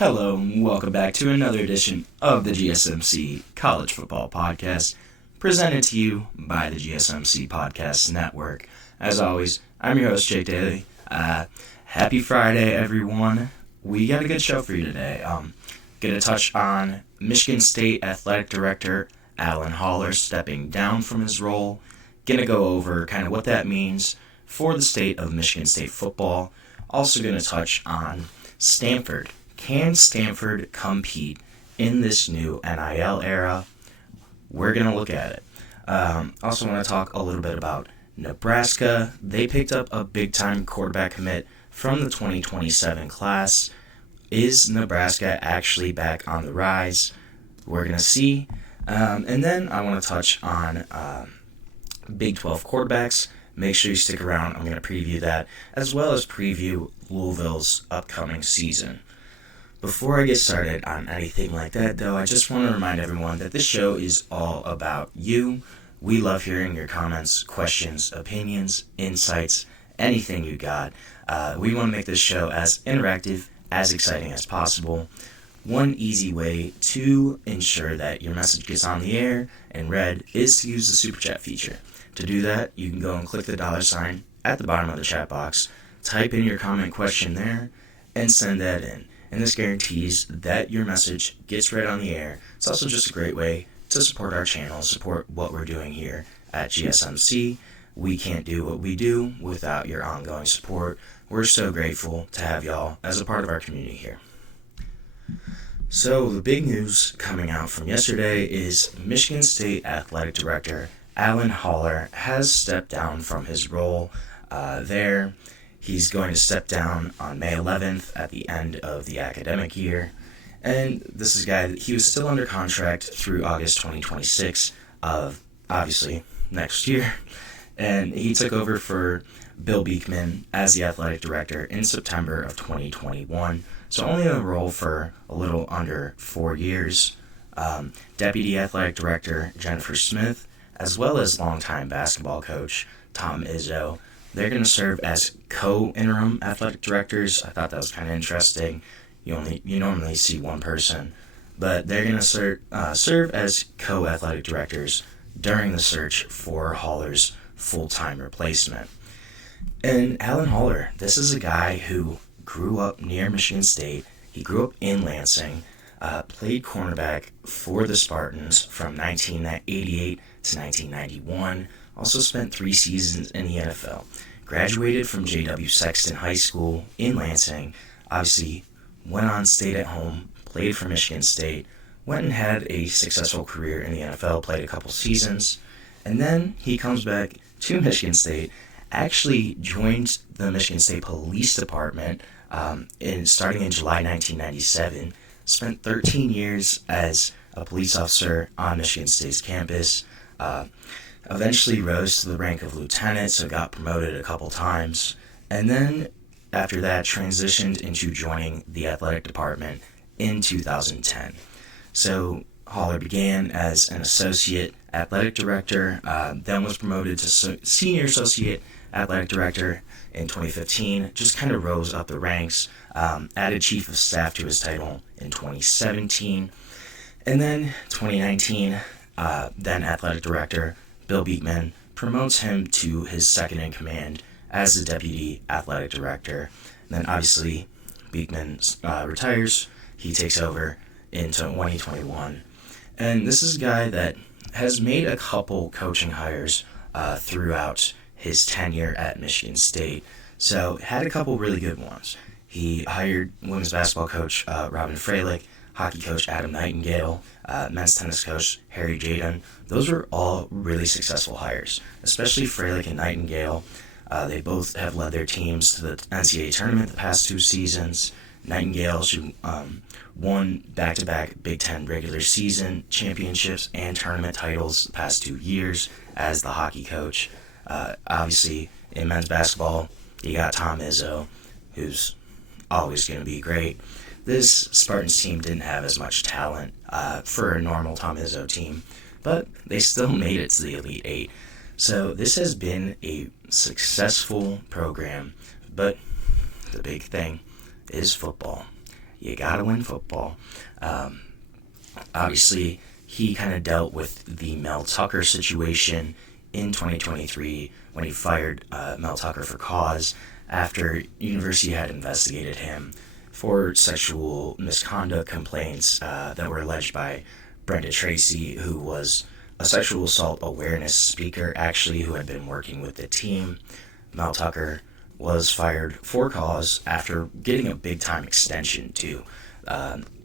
Hello, and welcome back to another edition of the GSMC College Football Podcast, presented to you by the GSMC Podcast Network. As always, I'm your host, Jake Daly. Happy Friday, everyone. We got a good show for you today. Going to touch on Michigan State Athletic Director Alan Haller stepping down from his role. Going to go over kind of what that means for the state of Michigan State football. Also going to touch on Stanford. Can Stanford compete in this new NIL era? We're going to look at it. Also want to talk a little bit about Nebraska. They picked up a big-time quarterback commit from the 2027 class. Is Nebraska actually back on the rise? We're going to see. And then I want to touch on Big 12 quarterbacks. Make sure you stick around. I'm going to preview that, as well as preview Louisville's upcoming season. Before I get started on anything like that, though, I just want to remind everyone that this show is all about you. We love hearing your comments, questions, opinions, insights, anything you got. We want to make this show as interactive, as exciting as possible. One easy way to ensure that your message gets on the air and read is to use the Super Chat feature. To do that, you can go and click the $ at the bottom of the chat box, type in your comment question there, and send that in. And this guarantees that your message gets read on the air. It's also just a great way to support our channel, support what we're doing here at GSMC. We can't do what we do without your ongoing support. We're so grateful to have y'all as a part of our community here. So the big news coming out from yesterday is Michigan State Athletic Director Alan Haller has stepped down from his role there. He's going to step down on May 11th at the end of the academic year. And this is a guy that he was still under contract through August 2026 of, obviously, next year. And he took over for Bill Beekman as the athletic director in September of 2021. So only in a role for a little under 4 years. Deputy athletic director Jennifer Smith, as well as longtime basketball coach Tom Izzo, they're going to serve as co-interim athletic directors. I thought that was kind of interesting. You normally see one person, but they're going to serve as co-athletic directors during the search for Haller's full-time replacement. And Alan Haller, this is a guy who grew up near Michigan State. He grew up in Lansing, played cornerback for the Spartans from 1988 to 1991. Also spent 3 seasons in the NFL. Graduated from J.W. Sexton High School in Lansing. Obviously, went on, stayed at home, played for Michigan State, went and had a successful career in the NFL, played a couple seasons, and then he comes back to Michigan State, actually joined the Michigan State Police Department starting in July 1997, spent 13 years as a police officer on Michigan State's campus, eventually rose to the rank of lieutenant, so got promoted a couple times, and then after that transitioned into joining the athletic department in 2010. So Haller began as an associate athletic director, then was promoted to senior associate athletic director in 2015, just kind of rose up the ranks, added chief of staff to his title in 2017, and then 2019, then athletic director Bill Beekman promotes him to his second in command as the deputy athletic director. And then obviously Beekman retires. He takes over in 2021. And this is a guy that has made a couple coaching hires throughout his tenure at Michigan State. So had a couple really good ones. He hired women's basketball coach Robin Freilich, hockey coach Adam Nightingale, men's tennis coach Harry Jadon. Those were all really successful hires, especially Freilich and Nightingale. They both have led their teams to the NCAA tournament the past 2 seasons. Nightingale, she won back-to-back Big Ten regular season championships and tournament titles the past 2 years as the hockey coach. Obviously, in men's basketball, you got Tom Izzo, who's always going to be great. This Spartans team didn't have as much talent for a normal Tom Izzo team, but they still made it to the Elite Eight. So this has been a successful program, but the big thing is football. you gotta win football. Obviously, he kind of dealt with the Mel Tucker situation in 2023 when he fired Mel Tucker for cause after university had investigated him for sexual misconduct complaints that were alleged by Brenda Tracy, who was a sexual assault awareness speaker, actually, who had been working with the team. Mel Tucker was fired for cause after getting a big-time extension, too,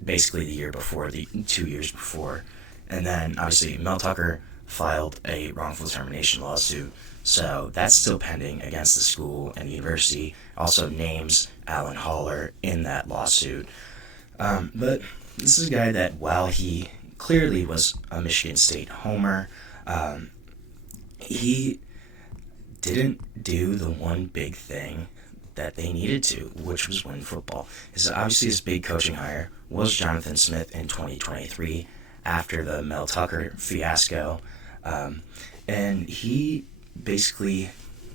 basically the year before, 2 years before. And then, obviously, Mel Tucker filed a wrongful termination lawsuit, so that's still pending against the school and the university. Also names Alan Haller in that lawsuit. But this is a guy that, while he clearly was a Michigan State homer, he didn't do the one big thing that they needed to, which was win football. Obviously, his big coaching hire was Jonathan Smith in 2023 after the Mel Tucker fiasco. And he basically,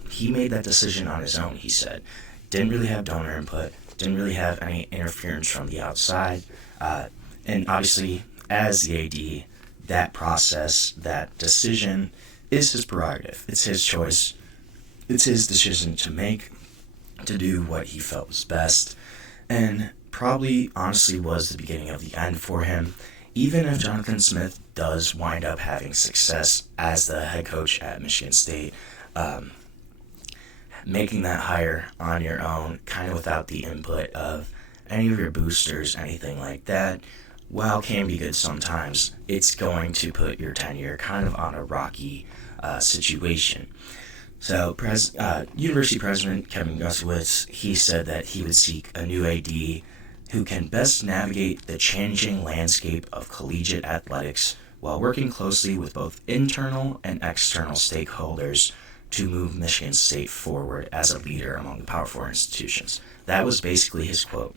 he made that decision on his own, he said. Didn't really have donor input, didn't really have any interference from the outside. And obviously, as the AD, that process, that decision is his prerogative. It's his choice. It's his decision to make, to do what he felt was best. And probably, honestly, was the beginning of the end for him. Even if Jonathan Smith does wind up having success as the head coach at Michigan State, making that hire on your own, kind of without the input of any of your boosters, anything like that, while can be good sometimes, it's going to put your tenure kind of on a rocky situation. So, University President Kevin Guskiewicz, he said that he would seek a new AD who can best navigate the changing landscape of collegiate athletics while working closely with both internal and external stakeholders to move Michigan State forward as a leader among the Power 4 institutions. That was basically his quote.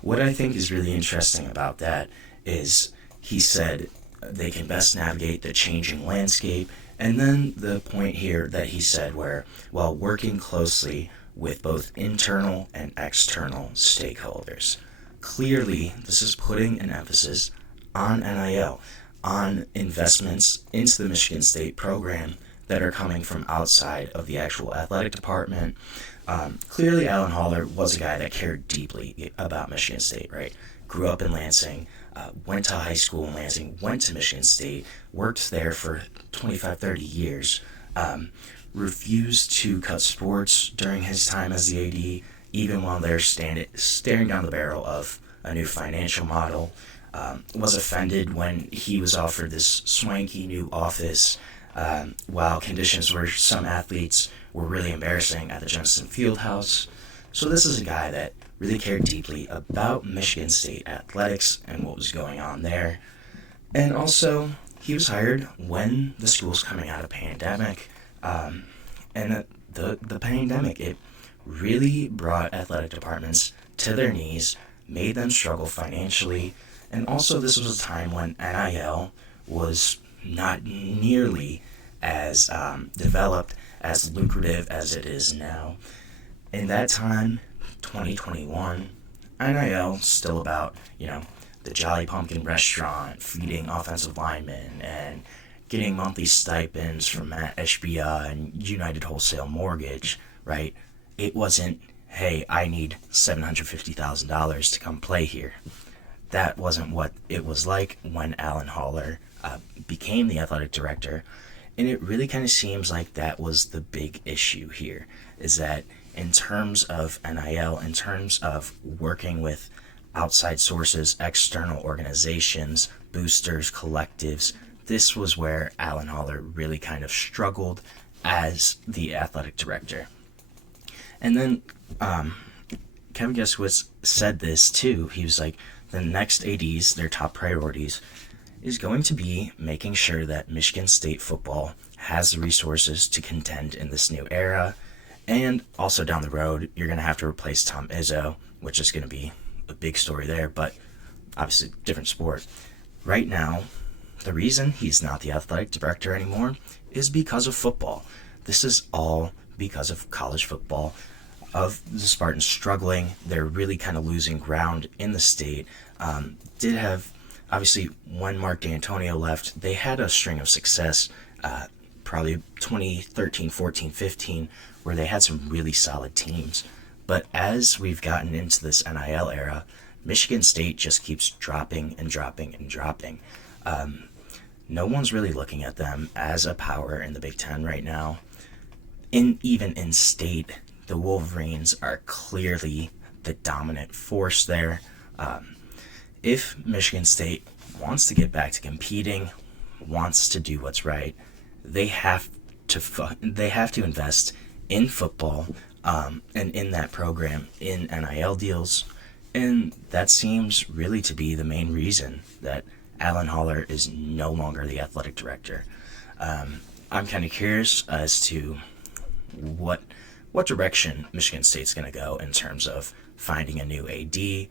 What I think is really interesting about that is he said they can best navigate the changing landscape, and then the point here that he said where, while working closely with both internal and external stakeholders. Clearly, this is putting an emphasis on NIL, on investments into the Michigan State program that are coming from outside of the actual athletic department. Clearly, Alan Haller was a guy that cared deeply about Michigan State, right? Grew up in Lansing, went to high school in Lansing, went to Michigan State, worked there for 25, 30 years, refused to cut sports during his time as the AD, even while they're staring down the barrel of a new financial model, was offended when he was offered this swanky new office, while conditions for some athletes were really embarrassing at the Jensen Fieldhouse. So this is a guy that really cared deeply about Michigan State athletics and what was going on there. And also, he was hired when the school's coming out of pandemic, and the pandemic, it really brought athletic departments to their knees, made them struggle financially, and also this was a time when NIL was not nearly as developed, as lucrative as it is now. In that time, 2021, NIL still about, the Jolly Pumpkin restaurant, feeding offensive linemen, and getting monthly stipends from Matt Ishbia and United Wholesale Mortgage, right? It wasn't, hey, I need $750,000 to come play here. That wasn't what it was like when Alan Haller became the athletic director. And it really kind of seems like that was the big issue here, is that in terms of NIL, in terms of working with outside sources, external organizations, boosters, collectives, this was where Alan Haller really kind of struggled as the athletic director. And then Kevin Guskiewicz said this too. He was like, the next ADs, their top priorities, is going to be making sure that Michigan State football has the resources to contend in this new era. And also down the road, you're going to have to replace Tom Izzo, which is going to be a big story there, but obviously different sport. Right now, the reason he's not the athletic director anymore is because of football. This is all because of college football. of the Spartans struggling. They're really kind of losing ground in the state. Did have, obviously, when Mark D'Antonio left, they had a string of success, probably 2013, 14, 15, where they had some really solid teams. But as we've gotten into this NIL era, Michigan State just keeps dropping and dropping and dropping. No one's really looking at them as a power in the Big Ten right now. Even in state, the Wolverines are clearly the dominant force there. If Michigan State wants to get back to competing, wants to do what's right, they have to invest in football, and in that program, in NIL deals, and that seems really to be the main reason that Alan Haller is no longer the athletic director. I'm kind of curious as to what direction Michigan State's going to go in terms of finding a new AD,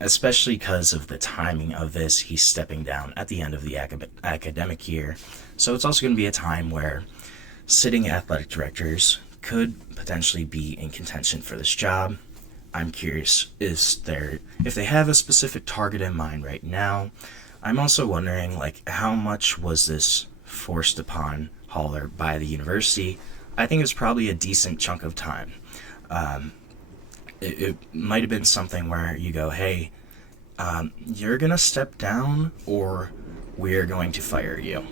especially because of the timing of this. He's stepping down at the end of the academic year, so it's also going to be a time where sitting athletic directors could potentially be in contention for this job. I'm curious if they have a specific target in mind right now. I'm also wondering, how much was this forced upon Haller by the university? I think it was probably a decent chunk of time. It might have been something where you go, hey, you're going to step down or we're going to fire you.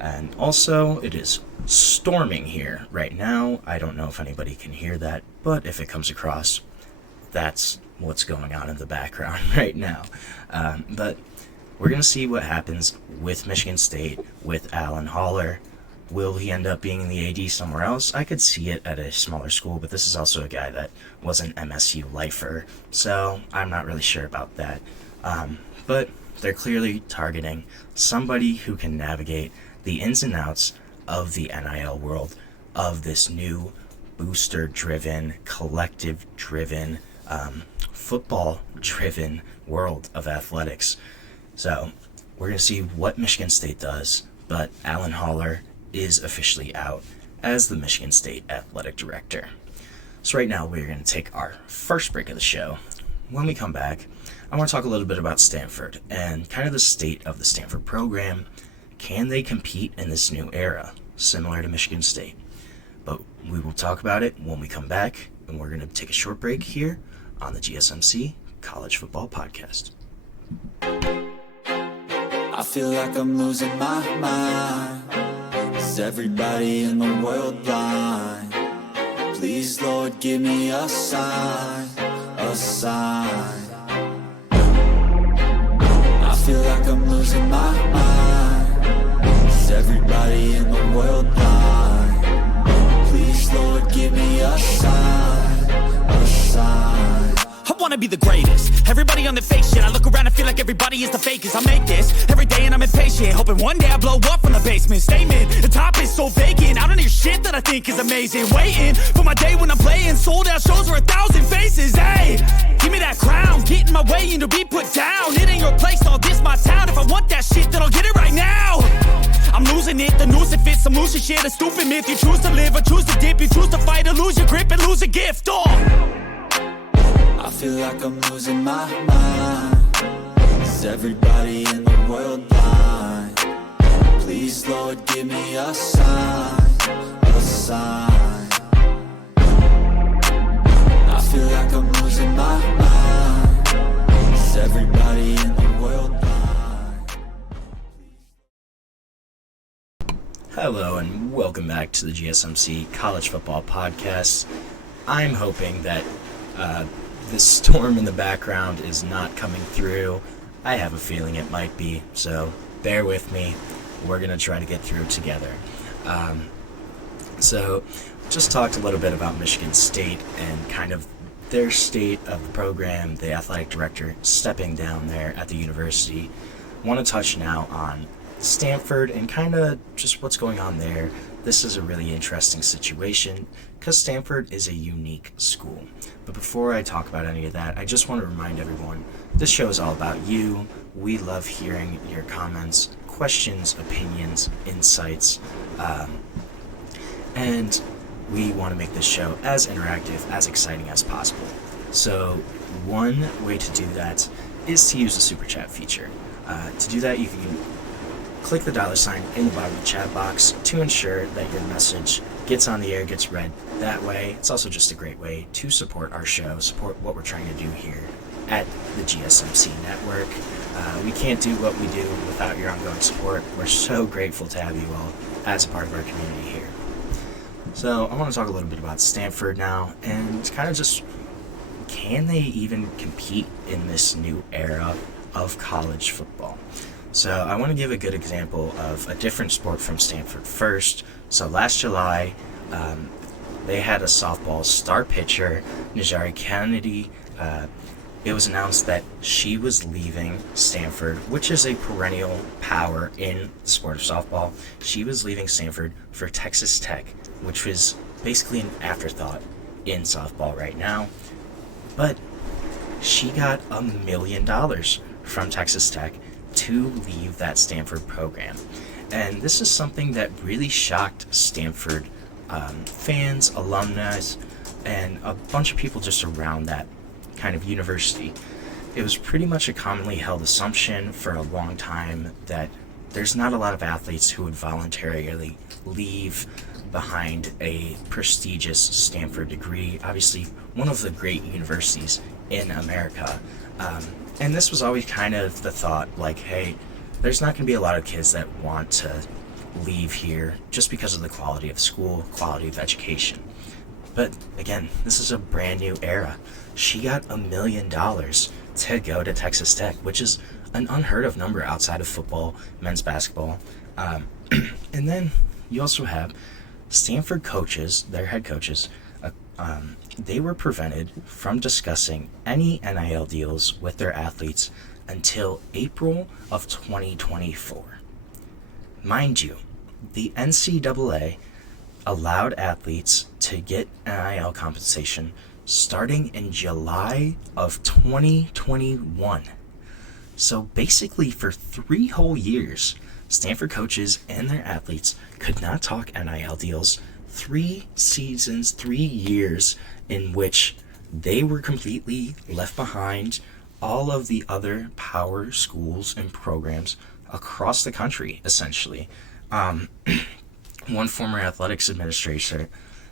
And also, it is storming here right now. I don't know if anybody can hear that, but if it comes across, that's what's going on in the background right now. But we're going to see what happens with Michigan State, with Alan Haller. Will he end up being the AD somewhere else? I could see it at a smaller school, but this is also a guy that was an MSU lifer, so I'm not really sure about that. But they're clearly targeting somebody who can navigate the ins and outs of the NIL world, of this new booster-driven, collective-driven, football-driven world of athletics. So we're going to see what Michigan State does, but Alan Haller is officially out as the Michigan State athletic director. So right now we're going to take our first break of the show. When we come back, I want to talk a little bit about Stanford and kind of the state of the Stanford program. Can they compete in this new era, similar to Michigan State? But we will talk about it when we come back, and we're going to take a short break here on the GSMC College Football Podcast. I feel like I'm losing my mind. Is everybody in the world blind? Please, Lord, give me a sign, a sign. I feel like I'm losing my mind. Is everybody in the world blind? Please, Lord, give me a sign, a sign. I wanna be the greatest. Everybody on the fake shit. I look around and feel like everybody is the fakest. I make this every day and I'm impatient, hoping one day I blow up from the basement. Statement, the top is so vacant. I don't hear shit that I think is amazing. Waiting for my day when I'm playing sold out shows for 1,000 faces. Hey, give me that crown, get in my way and to be put down. It ain't your place, all this my town. If I want that shit, then I'll get it right now. I'm losing it, the noose it fits. I'm losing shit, a stupid myth. You choose to live or choose to dip. You choose to fight or lose your grip and lose a gift. I feel like I'm losing my mind. Is everybody in the world blind? Please, Lord, give me a sign, a sign. I feel like I'm losing my mind. Is everybody in the world blind? Hello and welcome back to the GSMC College Football Podcast. I'm hoping that this storm in the background is not coming through. I have a feeling it might be, so bear with me. We're going to try to get through it together. So just talked a little bit about Michigan State and kind of their state of the program, the athletic director stepping down there at the university. Want to touch now on Stanford and kind of just what's going on there. This is a really interesting situation because Stanford is a unique school. But before I talk about any of that, I just want to remind everyone, this show is all about you. We love hearing your comments, questions, opinions, insights. And we want to make this show as interactive, as exciting as possible. So one way to do that is to use the super chat feature. To do that, you can click the $sign in the bottom of the chat box to ensure that your message gets on the air, gets read that way. It's also just a great way to support our show, support what we're trying to do here at the GSMC network. We can't do what we do without your ongoing support. We're so grateful to have you all as a part of our community here. So I want to talk a little bit about Stanford now, and kind of just, can they even compete in this new era of college football? So I want to give a good example of a different sport from Stanford first. So last July, they had a softball star pitcher, NiJaree Canady. It was announced that she was leaving Stanford, which is a perennial power in the sport of softball. She was leaving Stanford for Texas Tech, which was basically an afterthought in softball right now. But she got $1 million from Texas Tech to leave that Stanford program. And this is something that really shocked Stanford fans, alumni, and a bunch of people just around that kind of university. It was pretty much a commonly held assumption for a long time that there's not a lot of athletes who would voluntarily leave behind a prestigious Stanford degree, obviously one of the great universities in America. And this was always kind of the thought, like, hey, there's not going to be a lot of kids that want to leave here just because of the quality of school, quality of education. But again, this is a brand new era. She got $1 million to go to Texas Tech, which is an unheard of number outside of football, men's basketball. And then you also have Stanford coaches, their head coaches, they were prevented from discussing any NIL deals with their athletes until April of 2024. Mind you, the NCAA allowed athletes to get NIL compensation starting in July of 2021. So basically for 3 whole years, Stanford coaches and their athletes could not talk NIL deals. 3 seasons, 3 years in which they were completely left behind all of the other power schools and programs across the country, essentially. One former athletics administrator,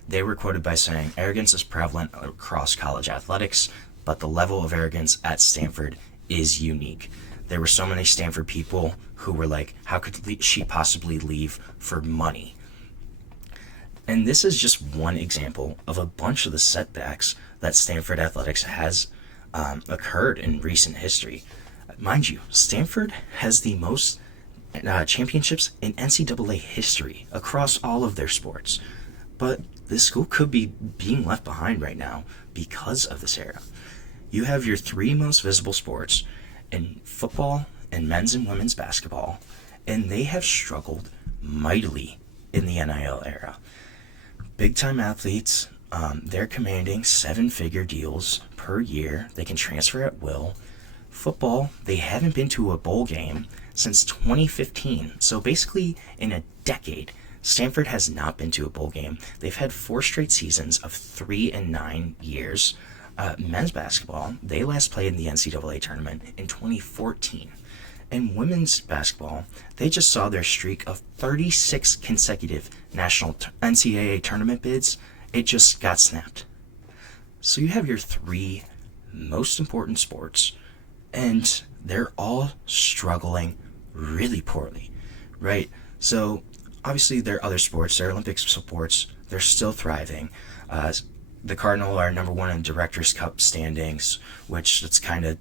they were quoted by saying, "Arrogance is prevalent across college athletics, but the level of arrogance at Stanford is unique." There were so many Stanford people who were like, how could she possibly leave for money? And this is just one example of a bunch of the setbacks that Stanford athletics has occurred in recent history. Mind you, Stanford has the most championships in NCAA history across all of their sports. But this school could be being left behind right now because of this era. You have your 3 most visible sports in football and men's and women's basketball, and they have struggled mightily in the NIL era. Big-time athletes, they're commanding 7-figure deals per year. They can transfer at will. Football, they haven't been to a bowl game since 2015. So basically, in a decade, Stanford has not been to a bowl game. They've had 4 straight seasons of 3 and 9 years. Men's basketball, they last played in the NCAA tournament in 2014. And women's basketball, they just saw their streak of 36 consecutive national NCAA tournament bids. It just got snapped. So you have your 3 most important sports, and they're all struggling really poorly, right? So obviously there are other sports, there are Olympic sports, they're still thriving. The Cardinal are number 1 in Directors' Cup standings, which that's kind of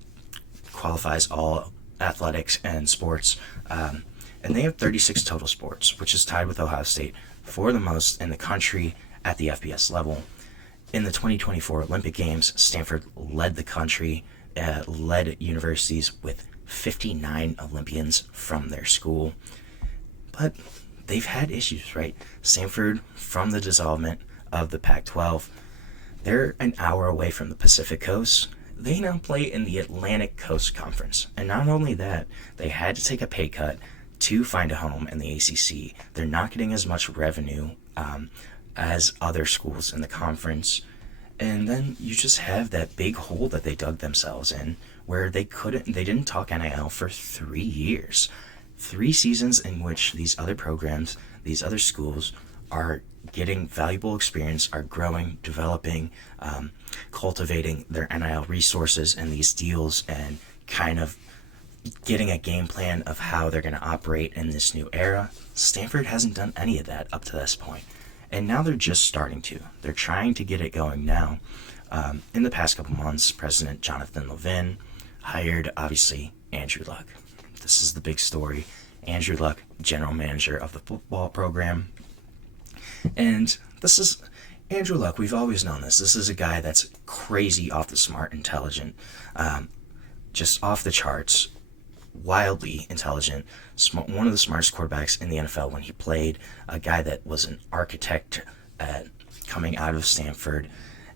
qualifies all athletics and sports. And they have 36 total sports, which is tied with Ohio State for the most in the country at the FBS level. In the 2024 Olympic Games, Stanford led the country, led universities with 59 Olympians from their school. But they've had issues, right? Stanford, from the dissolvement of the Pac-12, they're an hour away from the Pacific Coast. They now play in the Atlantic Coast Conference. And not only that, they had to take a pay cut to find a home in the ACC. They're not getting as much revenue as other schools in the conference. And then you just have that big hole that they dug themselves in, where they didn't talk NIL for 3 years. 3 seasons in which these other programs, these other schools are getting valuable experience, are growing, developing, cultivating their NIL resources and these deals, and kind of getting a game plan of how they're going to operate in this new era. Stanford hasn't done any of that up to this point. And now they're just starting to. They're trying to get it going now. In the past couple months, President Jonathan Levin hired, obviously, Andrew Luck. This is the big story. Andrew Luck, general manager of the football program. And this is Andrew Luck. We've always known this. This is a guy that's crazy off the smart, intelligent, just off the charts, wildly intelligent, one of the smartest quarterbacks in the NFL when he played, a guy that was an architect coming out of Stanford,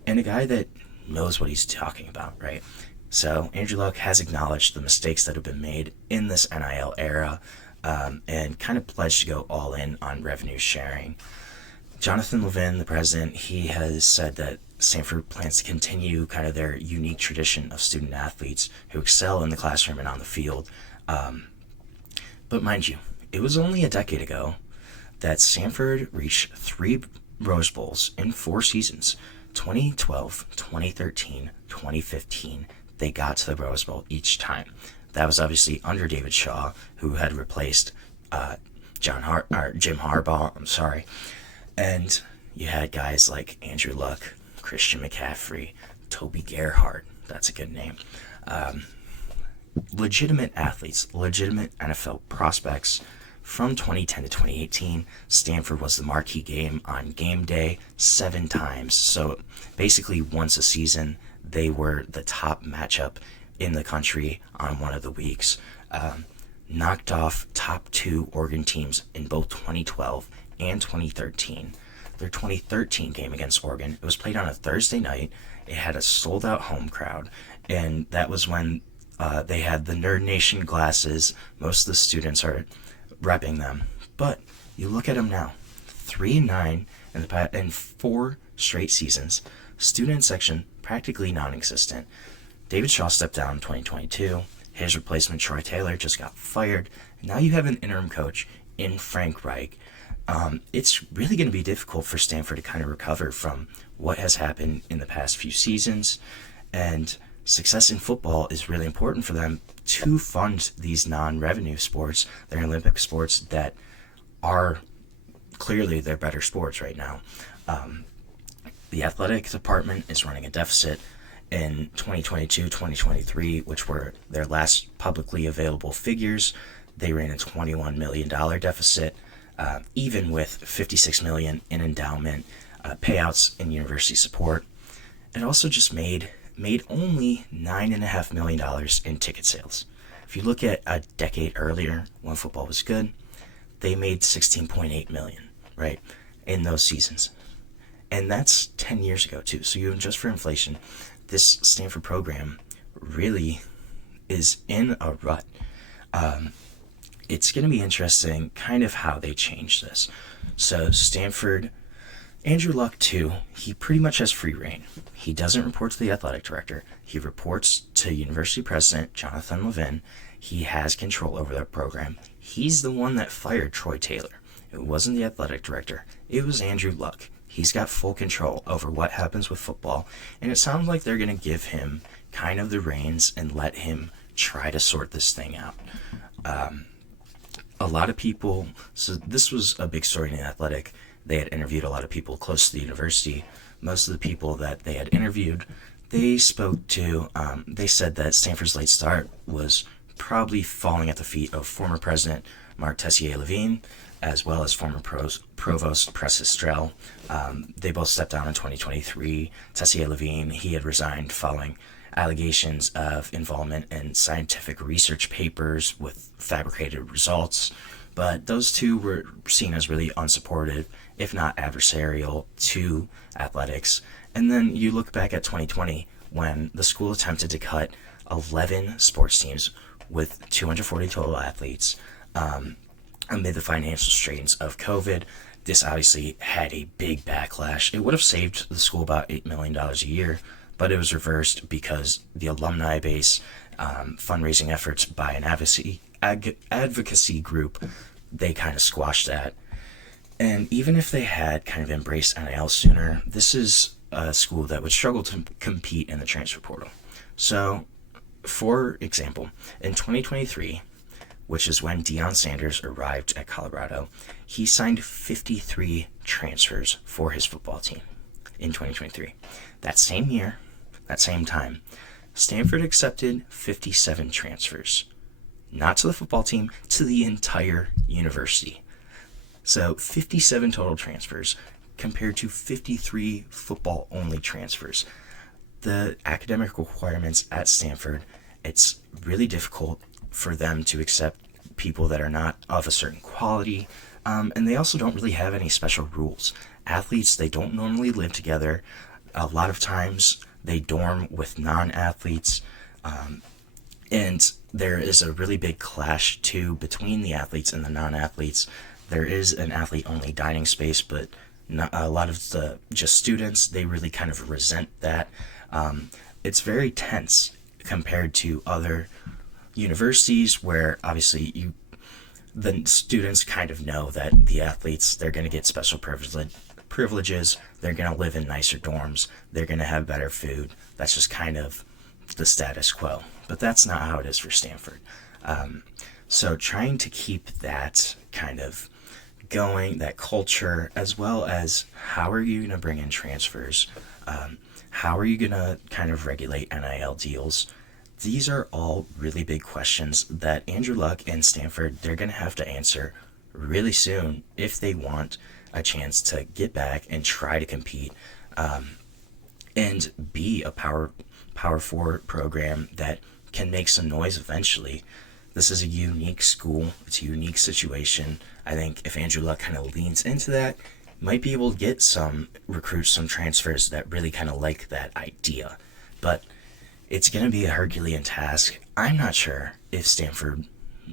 and a guy that knows what he's talking about, right? So Andrew Luck has acknowledged the mistakes that have been made in this NIL era, and kind of pledged to go all in on revenue sharing. Jonathan Levin, the president, he has said that Stanford plans to continue kind of their unique tradition of student athletes who excel in the classroom and on the field. But mind you, it was only a decade ago that Stanford reached 3 Rose Bowls in 4 seasons. 2012, 2013, 2015, they got to the Rose Bowl each time. That was obviously under David Shaw, who had replaced Jim Harbaugh, And you had guys like Andrew Luck, Christian McCaffrey, Toby Gerhardt, that's a good name. Legitimate athletes, legitimate NFL prospects. From 2010 to 2018, Stanford was the marquee game on game day 7 times. So basically once a season, they were the top matchup in the country on one of the weeks. Knocked off top 2 Oregon teams in both 2012 and 2013. Their 2013 game against Oregon, it was played on a Thursday night. It had a sold-out home crowd, and that was when they had the Nerd Nation glasses. Most of the students are repping them. But you look at them now, 3-9 in 4 straight seasons. Student section practically non-existent. David Shaw stepped down in 2022. His replacement, Troy Taylor, just got fired. Now you have an interim coach in Frank Reich. It's really going to be difficult for Stanford to kind of recover from what has happened in the past few seasons. And success in football is really important for them to fund these non-revenue sports, their Olympic sports that are clearly their better sports right now. The athletic department is running a deficit in 2022-2023, which were their last publicly available figures. They ran a $21 million deficit, even with $56 million in endowment payouts and university support. It also just made only $9.5 million in ticket sales. If you look at a decade earlier when football was good, they made $16.8 million, right, in those seasons. And that's 10 years ago too. So you adjust for inflation, this Stanford program really is in a rut. It's going to be interesting kind of how they change this. So Stanford, Andrew Luck too, he pretty much has free reign. He doesn't report to the athletic director. He reports to university president Jonathan Levin. He has control over that program. He's the one that fired Troy Taylor. It wasn't the athletic director. It was Andrew Luck. He's got full control over what happens with football, and it sounds like they're going to give him kind of the reins and let him try to sort this thing out. A lot of people, so this was a big story in the Athletic. They had interviewed a lot of people close to the university. Most of the people that they had interviewed, they spoke to, they said that Stanford's late start was probably falling at the feet of former president Mark Tessier-Levine, as well as former provost Preston Strell. They both stepped down in 2023. Tessier-Levine, he had resigned following allegations of involvement in scientific research papers with fabricated results. But those two were seen as really unsupportive, if not adversarial, to athletics. And then you look back at 2020 when the school attempted to cut 11 sports teams with 240 total athletes amid the financial strains of COVID. This obviously had a big backlash. It would have saved the school about $8 million a year, but it was reversed because the alumni base, fundraising efforts by an advocacy group, they kind of squashed that. And even if they had kind of embraced NIL sooner, this is a school that would struggle to compete in the transfer portal. So, for example, in 2023, which is when Deion Sanders arrived at Colorado, he signed 53 transfers for his football team in 2023. That same year, that same time, Stanford accepted 57 transfers, not to the football team, to the entire university. So 57 total transfers compared to 53 football-only transfers. The academic requirements at Stanford, it's really difficult for them to accept people that are not of a certain quality, and they also don't really have any special rules. Athletes, they don't normally live together. A lot of times they dorm with non-athletes, and there is a really big clash too between the athletes and the non-athletes. There is an athlete-only dining space, but not, a lot of the just students, they really kind of resent that. It's very tense compared to other universities where obviously the students kind of know that the athletes, they're going to get special privileges, they're going to live in nicer dorms, they're going to have better food. That's just kind of the status quo. But that's not how it is for Stanford. So trying to keep that kind of going, that culture, as well as how are you going to bring in transfers? How are you going to kind of regulate NIL deals? These are all really big questions that Andrew Luck and Stanford, they're going to have to answer really soon if they want a chance to get back and try to compete and be a power forward program that can make some noise eventually. This is a unique school. It's a unique situation. I think if Andrew Luck kind of leans into that, might be able to get some recruits, some transfers that really kind of like that idea. But it's going to be a Herculean task. I'm not sure if Stanford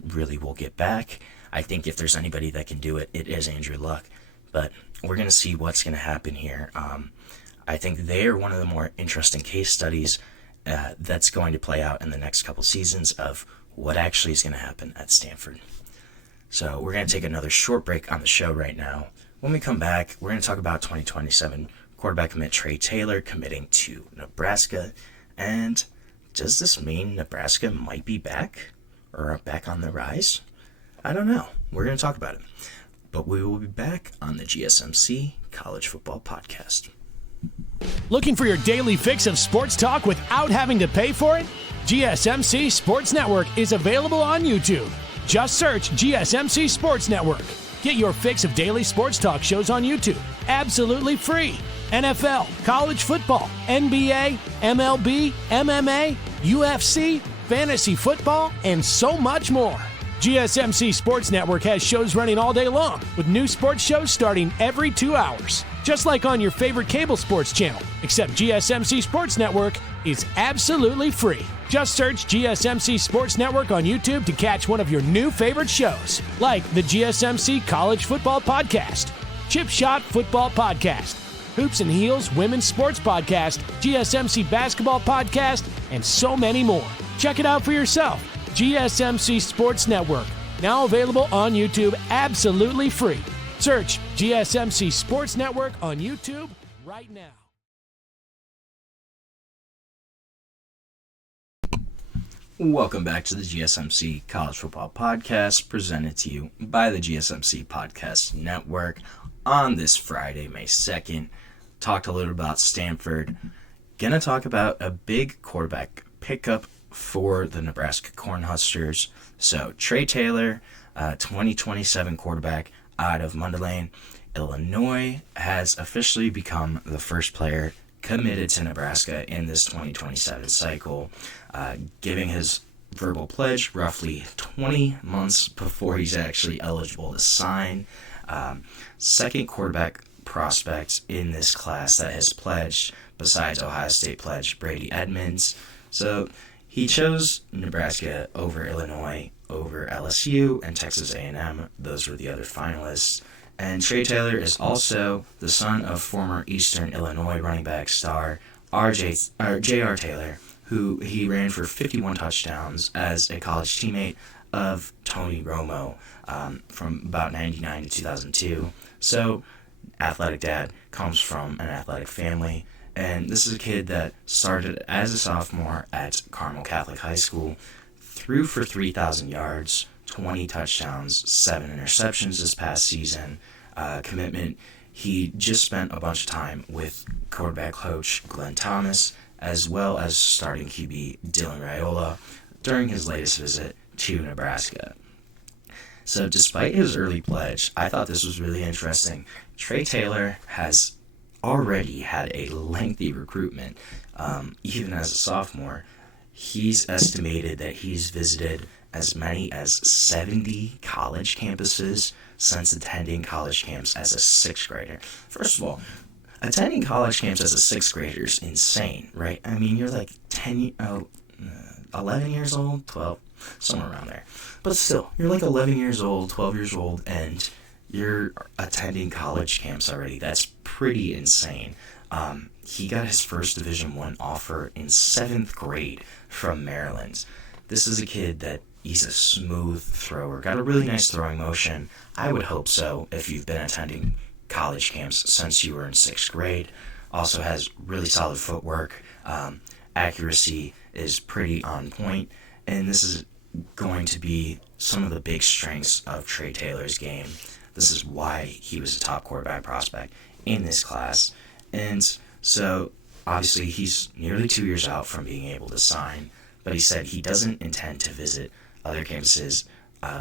really will get back. I think if there's anybody that can do it, it is Andrew Luck. But we're going to see what's going to happen here. I think they are one of the more interesting case studies that's going to play out in the next couple seasons of what actually is going to happen at Stanford. So we're going to take another short break on the show right now. When we come back, we're going to talk about 2027 quarterback commit Trey Taylor committing to Nebraska. And does this mean Nebraska might be back or back on the rise? I don't know. We're going to talk about it. But we will be back on the GSMC College Football Podcast. Looking for your daily fix of sports talk without having to pay for it? GSMC Sports Network is available on YouTube. Just search GSMC Sports Network. Get your fix of daily sports talk shows on YouTube, absolutely free. NFL, college football, NBA, MLB, MMA, UFC, fantasy football, and so much more. GSMC Sports Network has shows running all day long, with new sports shows starting every 2 hours. Just like on your favorite cable sports channel, except GSMC Sports Network is absolutely free. Just search GSMC Sports Network on YouTube to catch one of your new favorite shows, like the GSMC College Football Podcast, Chip Shot Football Podcast, Hoops and Heels Women's Sports Podcast, GSMC Basketball Podcast, and so many more. Check it out for yourself. GSMC Sports Network, now available on YouTube absolutely free. Search GSMC Sports Network on YouTube right now. Welcome back to the GSMC College Football Podcast, presented to you by the GSMC Podcast Network on this Friday, May 2nd. Talked a little about Stanford. Gonna talk about a big quarterback pickup for the Nebraska Cornhuskers. So, Trey Taylor, 2027 quarterback out of Mundelein, Illinois, has officially become the first player committed to Nebraska in this 2027 cycle, giving his verbal pledge roughly 20 months before he's actually eligible to sign. Second quarterback prospect in this class that has pledged, besides Ohio State pledge Brady Edmonds. So he chose Nebraska over Illinois, over LSU, and Texas A&M. Those were the other finalists. And Trey Taylor is also the son of former Eastern Illinois running back star J.R. Taylor, who he ran for 51 touchdowns as a college teammate of Tony Romo from about 99 to 2002. So, athletic dad comes from an athletic family, and this is a kid that started as a sophomore at Cardinal Catholic High School, threw for 3,000 yards, 20 touchdowns, 7 interceptions this past season. Commitment, he just spent a bunch of time with quarterback coach Glenn Thomas, as well as starting QB Dylan Raiola during his latest visit to Nebraska. So despite his early pledge, I thought this was really interesting. Trey Taylor has already had a lengthy recruitment. Even as a sophomore, he's estimated that he's visited as many as 70 college campuses since attending college camps as a 6th grader. First of all, attending college camps as a 6th grader is insane, right? I mean, you're like 11 years old, 12, somewhere around there. But still, you're like 11 years old, 12 years old, and you're attending college camps already. That's pretty insane. He got his first Division I offer in 7th grade from Maryland. This is a kid that he's a smooth thrower, got a really nice throwing motion. I would hope so if you've been attending college camps since you were in 6th grade. Also has really solid footwork. Accuracy is pretty on point, and this is going to be some of the big strengths of Trey Taylor's game. This is why he was a top quarterback prospect in this class. And so, obviously, he's nearly 2 years out from being able to sign, but he said he doesn't intend to visit other campuses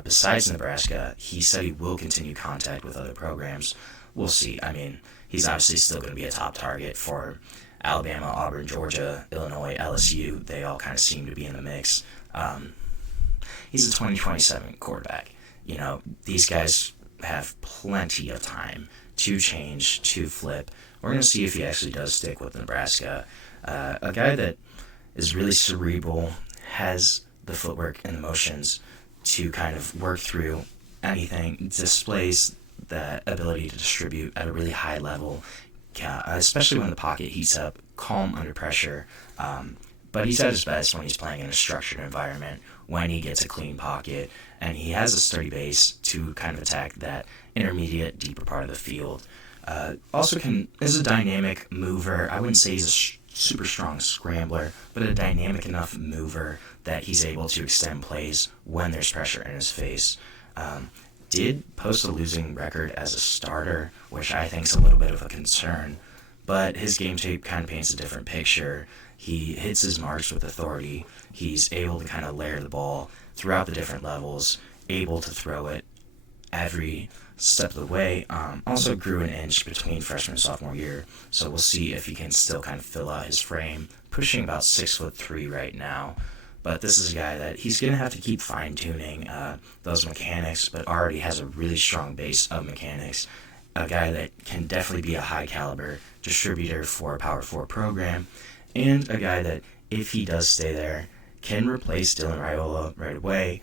besides Nebraska. He said he will continue contact with other programs. We'll see. I mean, he's obviously still going to be a top target for Alabama, Auburn, Georgia, Illinois, LSU. They all kind of seem to be in the mix. He's a 2027 quarterback. You know, these guys have plenty of time to change, to flip. We're going to see if he actually does stick with Nebraska. A guy that is really cerebral, has the footwork and the motions to kind of work through anything, displays the ability to distribute at a really high level, especially when the pocket heats up, calm under pressure. But he's at his best when he's playing in a structured environment, when he gets a clean pocket, and he has a sturdy base to kind of attack that intermediate, deeper part of the field. Also is a dynamic mover. I wouldn't say he's a super strong scrambler, but a dynamic enough mover that he's able to extend plays when there's pressure in his face. Did post a losing record as a starter, which I think is a little bit of a concern, but his game tape kind of paints a different picture. He hits his marks with authority. He's able to kind of layer the ball throughout the different levels, able to throw it every step of the way. Also grew an inch between freshman and sophomore year, so we'll see if he can still kind of fill out his frame, pushing about 6'3" right now. But this is a guy that he's going to have to keep fine-tuning those mechanics, but already has a really strong base of mechanics. A guy that can definitely be a high-caliber distributor for a Power 4 program, and a guy that, if he does stay there, can replace Dylan Raiola right away.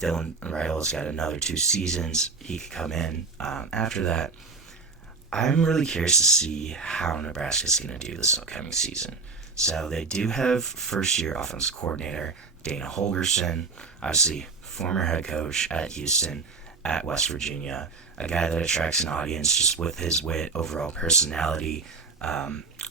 Dylan Raiola's got another 2 seasons. He could come in after that. I'm really curious to see how Nebraska's going to do this upcoming season. So they do have first-year offensive coordinator Dana Holgorsen, obviously former head coach at Houston, at West Virginia, a guy that attracts an audience just with his wit, overall personality.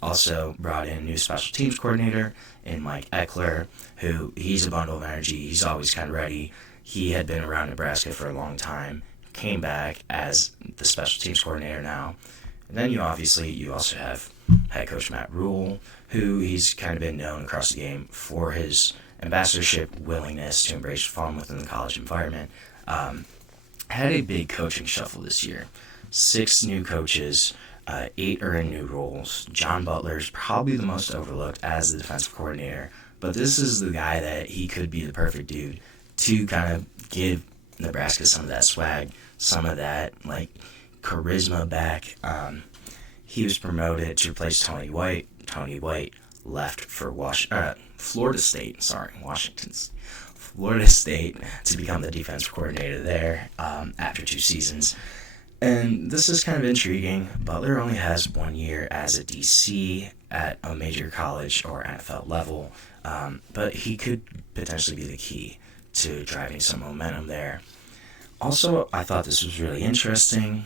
Also brought in a new special teams coordinator in Mike Eckler, who he's a bundle of energy. He's always kind of ready. He had been around Nebraska for a long time, came back as the special teams coordinator now. And then you also have head coach Matt Rule, who he's kind of been known across the game for his ambassadorship, willingness to embrace fun within the college environment. Had a big coaching shuffle this year. 6 new coaches, 8 are in new roles. John Butler's probably the most overlooked as the defensive coordinator, but this is the guy that he could be the perfect dude to kind of give Nebraska some of that swag, some of that charisma back. He was promoted to replace Tony White. Tony White left for Florida State to become the defensive coordinator there after 2 seasons. And this is kind of intriguing. Butler only has 1 year as a DC at a major college or NFL level, but he could potentially be the key to driving some momentum there. Also, I thought this was really interesting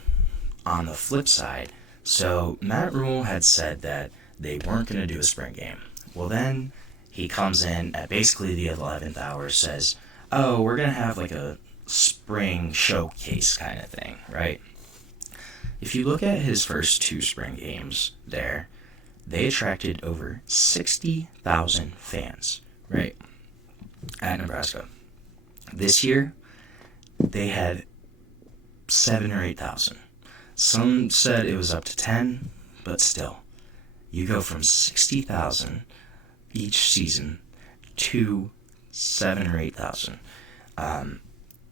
on the flip side. So Matt Rule had said that they weren't going to do a spring game. Well, then he comes in at basically the 11th hour, says, oh, we're going to have like a spring showcase kind of thing, right? If you look at his first 2 spring games there, they attracted over 60,000 fans, right, at Nebraska. This year, they had 7,000 or 8,000. Some said it was up to 10, but still, you go from 60,000 each season to 7,000 or 8,000.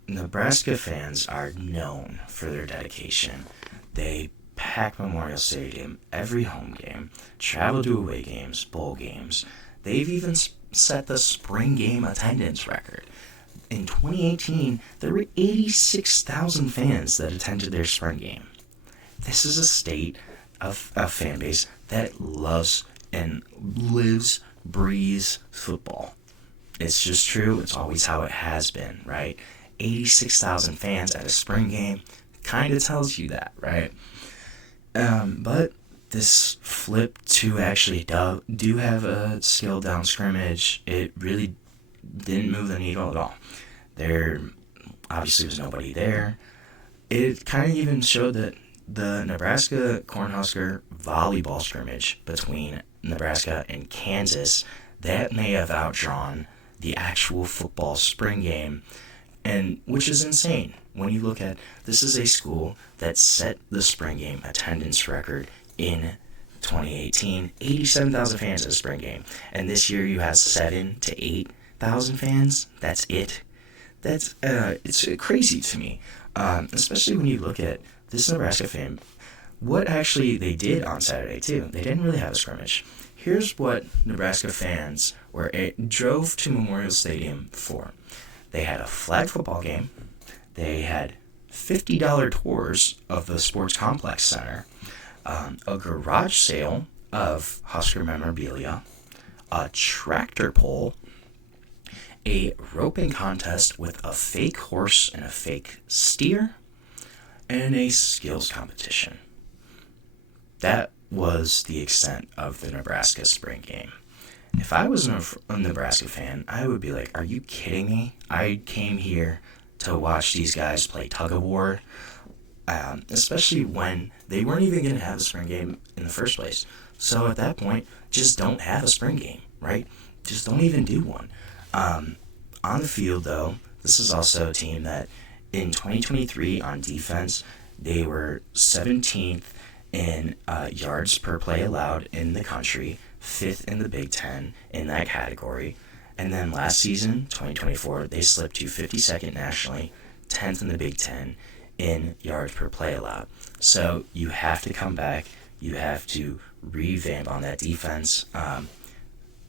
Nebraska fans are known for their dedication. They pack Memorial Stadium every home game, travel to away games, bowl games. They've even set the spring game attendance record. In 2018, there were 86,000 fans that attended their spring game. This is a state of a fan base that loves and lives, breathes football. It's just true. It's always how it has been, right? 86,000 fans at a spring game kind of tells you that, right? But this flip to actually do have a scaled down scrimmage, it really didn't move the needle at all. There obviously was nobody there. It kind of even showed that the Nebraska Cornhusker volleyball scrimmage between Nebraska and Kansas, that may have outdrawn the actual football spring game, and which is insane when you look at this is a school that set the spring game attendance record in 2018, 87,000 fans at a spring game, and this year you have 7,000 to 8,000 fans. That's it. That's it's crazy to me, especially when you look at this Nebraska fan. What actually they did on Saturday too. They didn't really have a scrimmage. Here's what Nebraska fans drove to Memorial Stadium for. They had a flag football game. They had $50 tours of the sports complex center, a garage sale of Husker memorabilia, a tractor pull, a roping contest with a fake horse and a fake steer, and a skills competition. That was the extent of the Nebraska spring game. If I was a Nebraska fan, I would be like, are you kidding me? I came here to watch these guys play tug-of-war, especially when they weren't even going to have a spring game in the first place. So at that point, just don't have a spring game, right? Just don't even do one. On the field, though, this is also a team that in 2023 on defense, they were 17th in yards per play allowed in the country, 5th in the Big Ten in that category. And then last season, 2024, they slipped to 52nd nationally, 10th in the Big Ten in yards per play allowed. So you have to come back. You have to revamp on that defense.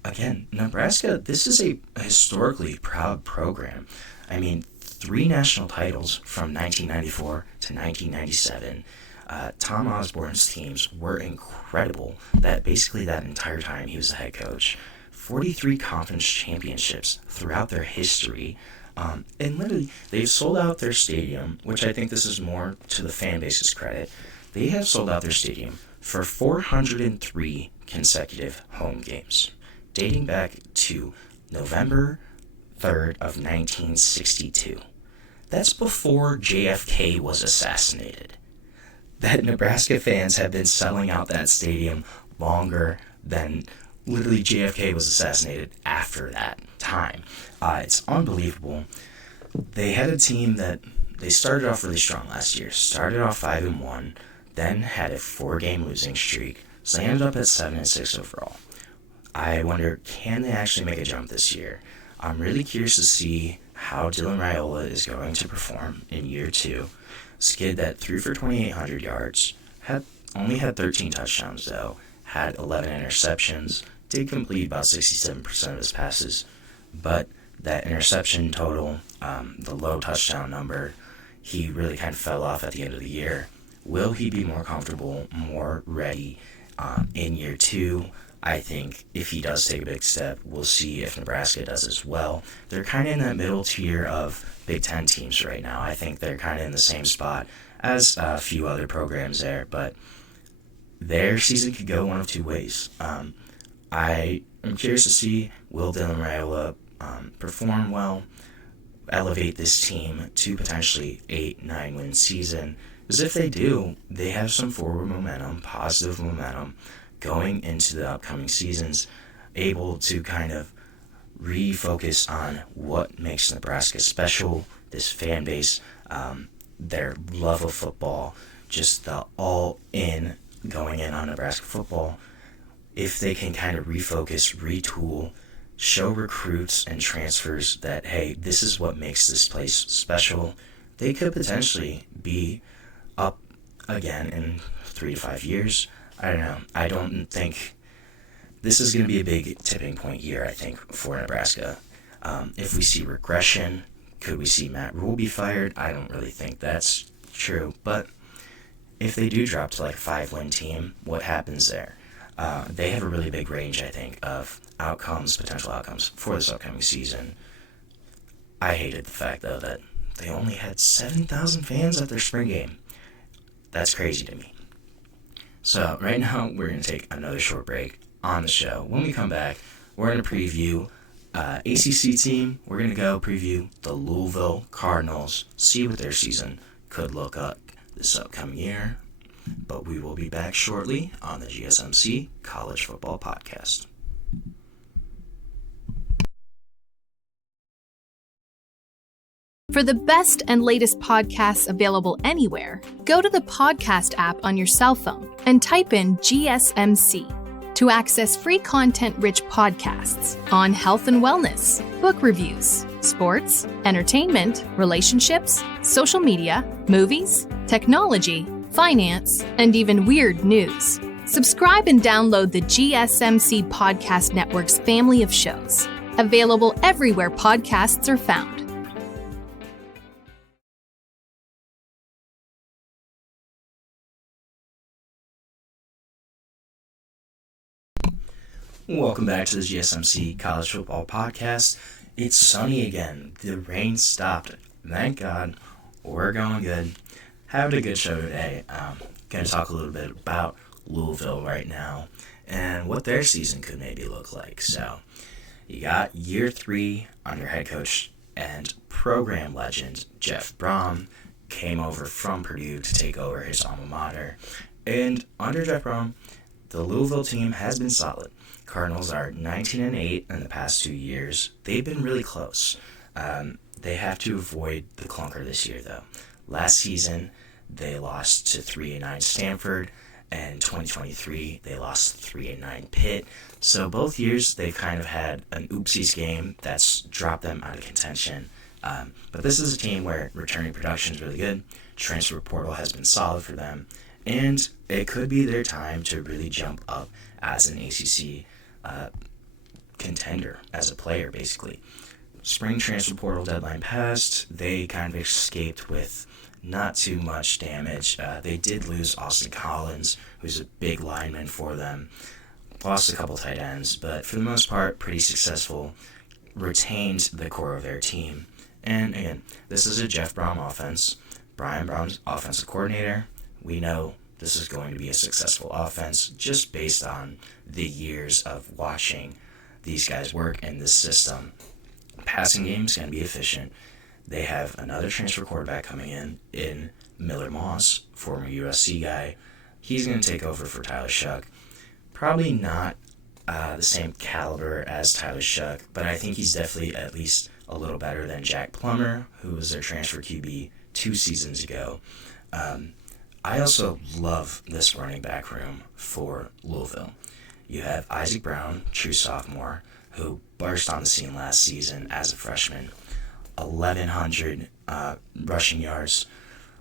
Again, Nebraska, this is a historically proud program. I mean, 3 national titles from 1994 to 1997. Tom Osborne's teams were incredible. That entire time he was the head coach. 43 conference championships throughout their history. And literally, they've sold out their stadium, which I think this is more to the fan base's credit. They have sold out their stadium for 403 consecutive home games, dating back to November 3rd of 1962. That's before JFK was assassinated. That Nebraska fans have been selling out that stadium longer than literally JFK was assassinated after that time. It's unbelievable. They had a team that they started off really strong last year. Started off 5-1, then had a 4-game losing streak. So they ended up at 7-6 overall. I wonder, can they actually make a jump this year? I'm really curious to see how Dylan Raiola is going to perform in year 2. This kid that threw for 2,800 yards, only had 13 touchdowns though, had 11 interceptions, did complete about 67% of his passes, but that interception total, the low touchdown number, he really kind of fell off at the end of the year. Will he be more comfortable, more ready in year 2? I think if he does take a big step, we'll see if Nebraska does as well. They're kind of in that middle tier of Big Ten teams right now. I think they're kind of in the same spot as a few other programs there, but their season could go one of two ways. I am curious to see, will Dylan Raiola perform well, elevate this team to potentially 8-9 win season? Because if they do, they have some forward momentum, positive momentum, going into the upcoming seasons, able to kind of refocus on what makes Nebraska special, this fan base, their love of football, just the all-in going in on Nebraska football. If they can kind of refocus, retool, show recruits and transfers that, hey, this is what makes this place special, they could potentially be up again in 3 to 5 years. I don't know. I don't think this is going to be a big tipping point year, I think, for Nebraska. If we see regression, could we see Matt Rule be fired? I don't really think that's true. But if they do drop to like a 5-win team, what happens there? They have a really big range, I think, of potential outcomes for this upcoming season. I hated the fact, though, that they only had 7,000 fans at their spring game. That's crazy to me. So right now, we're going to take another short break on the show. When we come back, we're going to preview ACC team. We're going to go preview the Louisville Cardinals, see what their season could look like this upcoming year. But we will be back shortly on the GSMC College Football Podcast. For the best and latest podcasts available anywhere, go to the podcast app on your cell phone and type in GSMC to access free content-rich podcasts on health and wellness, book reviews, sports, entertainment, relationships, social media, movies, technology, finance, and even weird news. Subscribe and download the GSMC Podcast Network's family of shows, available everywhere podcasts are found. Welcome back to the GSMC College Football Podcast. It's sunny again. The rain stopped. Thank God. We're going good. Having a good show today. Going to talk a little bit about Louisville right now and what their season could maybe look like. So, you got year 3 under head coach and program legend Jeff Brom came over from Purdue to take over his alma mater. And under Jeff Brom, the Louisville team has been solid. Cardinals are 19-8 in the past 2 years. They've been really close. They have to avoid the clunker this year, though. Last season, they lost to 3-9 Stanford, and 2023, they lost 3-9 Pitt. So both years, they've kind of had an oopsies game that's dropped them out of contention. But this is a team where returning production is really good. Transfer portal has been solid for them. And it could be their time to really jump up as an ACC contender, as a player, basically. Spring transfer portal deadline passed. They kind of escaped with not too much damage. They did lose Austin Collins, who's a big lineman for them. Lost a couple tight ends, but for the most part, pretty successful. Retained the core of their team. And again, this is a Jeff Brom offense. Brian Brom's offensive coordinator. We know this is going to be a successful offense just based on the years of watching these guys work in this system. Passing game's going to be efficient. They have another transfer quarterback coming in Miller Moss, former USC guy. He's going to take over for Tyler Shuck. Probably not the same caliber as Tyler Shuck, but I think he's definitely at least a little better than Jack Plummer, who was their transfer QB 2 seasons ago. I also love this running back room for Louisville. You have Isaac Brown, true sophomore, who burst on the scene last season as a freshman. 1,100 rushing yards,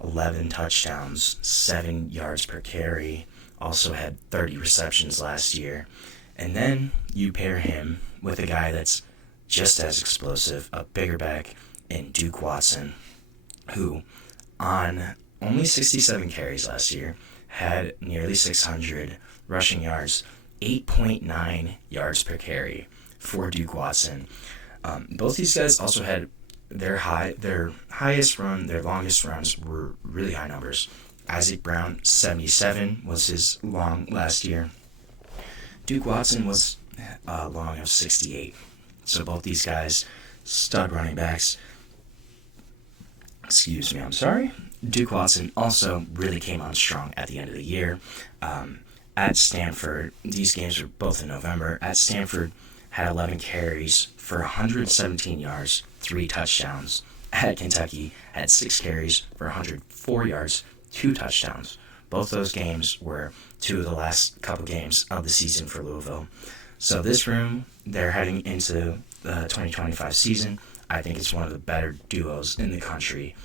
11 touchdowns, 7 yards per carry. Also had 30 receptions last year. And then you pair him with a guy that's just as explosive, a bigger back in Duke Watson, who only 67 carries last year, had nearly 600 rushing yards, 8.9 yards per carry for Duke Watson. Both these guys also had their highest run, their longest runs were really high numbers. Isaac Brown, 77 was his long last year. Duke Watson was long of 68. So both these guys, stud running backs. Excuse me, I'm sorry. Duke Watson also really came on strong at the end of the year. At Stanford, these games were both in November. At Stanford, had 11 carries for 117 yards, 3 touchdowns. At Kentucky, had 6 carries for 104 yards, 2 touchdowns. Both those games were 2 of the last couple games of the season for Louisville. So this room, they're heading into the 2025 season. I think it's one of the better duos in the country.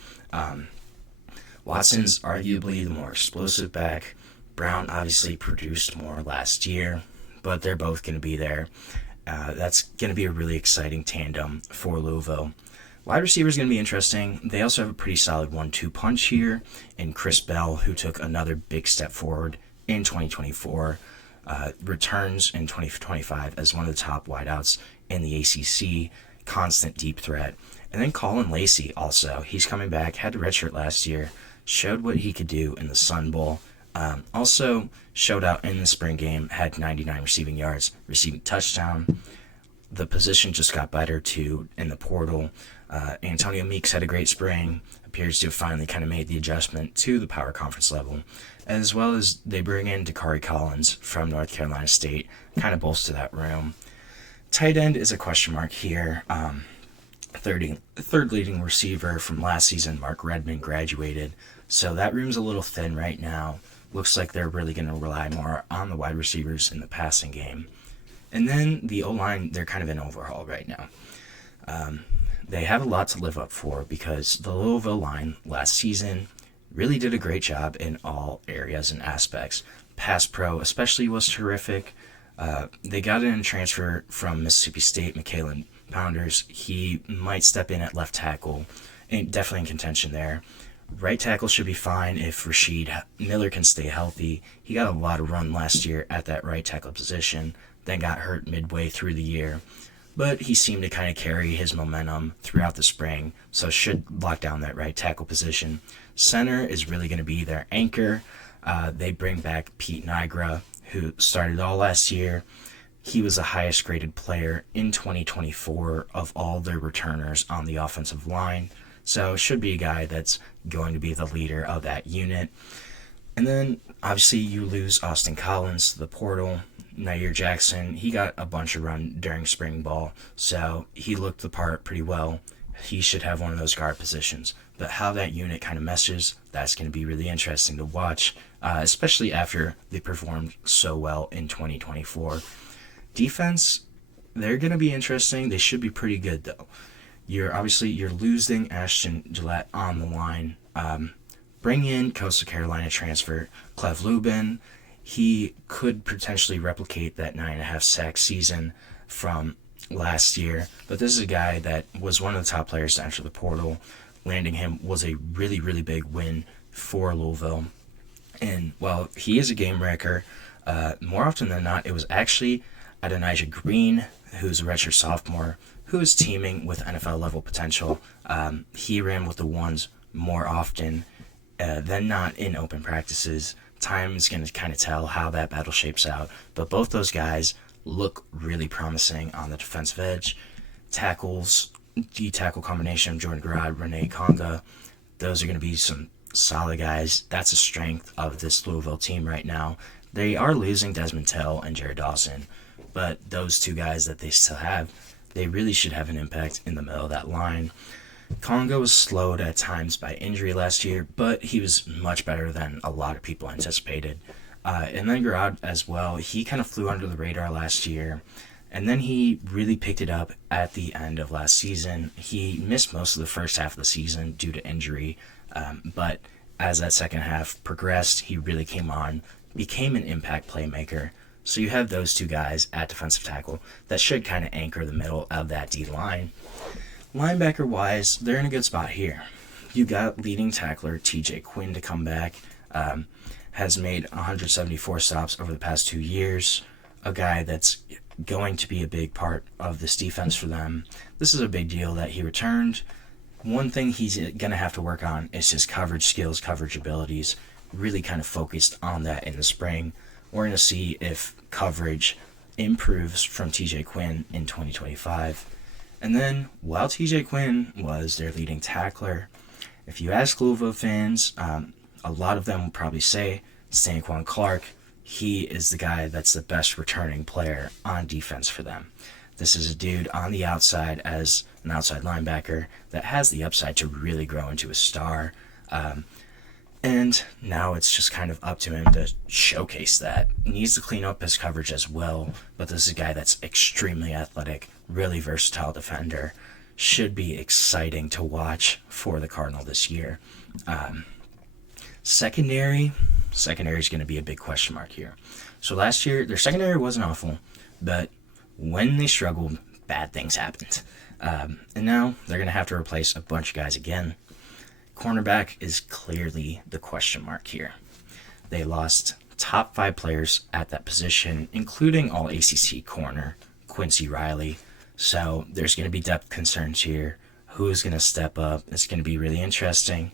Watson's arguably the more explosive back. Brown obviously produced more last year, but they're both going to be there. That's going to be a really exciting tandem for Louisville. Wide receiver is going to be interesting. They also have a pretty solid 1-2 punch here in Chris Bell, who took another big step forward in 2024. Returns in 2025 as one of the top wideouts in the ACC, constant deep threat. And then Colin Lacey also. He's coming back, had a redshirt last year, showed what he could do in the Sun Bowl. Also showed out in the spring game, had 99 receiving yards, receiving touchdown. The position just got better too in the portal. Antonio Meeks had a great spring, appears to have finally kind of made the adjustment to the power conference level, as well as they bring in Dakari Collins from North Carolina State, kind of bolster that room. Tight end is a question mark here. Third leading receiver from last season, Mark Redmond, graduated, so that room's a little thin right now. Looks like they're really going to rely more on the wide receivers in the passing game. And then the O-line, they're kind of in overhaul right now. They have a lot to live up for because the Louisville line last season really did a great job in all areas and aspects. Pass pro especially was terrific. They got in a transfer from Mississippi State, Michaelan Pounders. He might step in at left tackle, and definitely in contention there. Right tackle should be fine if Rasheed Miller can stay healthy. He got a lot of run last year at that right tackle position, then got hurt midway through the year. But he seemed to kind of carry his momentum throughout the spring, so should lock down that right tackle position. Center is really going to be their anchor. They bring back Pete Nigra, who started all last year. He was the highest graded player in 2024 of all their returners on the offensive line. So should be a guy that's going to be the leader of that unit. And then obviously you lose Austin Collins to the portal. Nair Jackson, he got a bunch of run during spring ball, so he looked the part pretty well. He should have one of those guard positions. But how that unit kind of meshes, that's going to be really interesting to watch, especially after they performed so well in 2024. Defense, they're going to be interesting. They should be pretty good, though. You're losing Ashton Gillette on the line. Bring in Coastal Carolina transfer Cleve Lubin. He could potentially replicate that 9.5 sack season from last year, but this is a guy that was one of the top players to enter the portal. Landing him was a really, really big win for Louisville. And while he is a game wrecker, more often than not, it was actually Adonijah Green, who's a redshirt sophomore, who is teaming with NFL level potential. He ran with the ones more often than not in open practices. Time is going to kind of tell how that battle shapes out, but both those guys look really promising on the defensive edge. Tackles, D-tackle combination of Jordan Garrard, Renee Conga, those are going to be some solid guys. That's a strength of this Louisville team right now. They are losing Desmond Tell and Jared Dawson, but those two guys that they still have, they really should have an impact in the middle of that line. Conga was slowed at times by injury last year, but he was much better than a lot of people anticipated. And then Garrard as well, he kind of flew under the radar last year, and then he really picked it up at the end of last season. He missed most of the first half of the season due to injury, but as that second half progressed, he really came on, became an impact playmaker. So you have those two guys at defensive tackle that should kind of anchor the middle of that D-line. Linebacker-wise, they're in a good spot here. you got leading tackler TJ Quinn to come back. Has made 174 stops over the past 2 years. A guy that's going to be a big part of this defense for them. This is a big deal that he returned. One thing he's going to have to work on is his coverage skills, coverage abilities. Really kind of focused on that in the spring. We're going to see if coverage improves from TJ Quinn in 2025. And then, while TJ Quinn was their leading tackler, if you ask Louisville fans, a lot of them will probably say Stanquan Clark. He is the guy that's the best returning player on defense for them. This is a dude on the outside as an outside linebacker that has the upside to really grow into a star. And now it's just kind of up to him to showcase that. He needs to clean up his coverage as well, but this is a guy that's extremely athletic, really versatile defender. Should be exciting to watch for the Cardinal this year. Secondary is going to be a big question mark here. So last year, their secondary wasn't awful, but when they struggled, bad things happened. And now they're going to have to replace a bunch of guys again. Cornerback is clearly the question mark here. They lost top 5 players at that position, including all ACC corner, Quincy Riley. So there's going to be depth concerns here. Who's going to step up? It's going to be really interesting.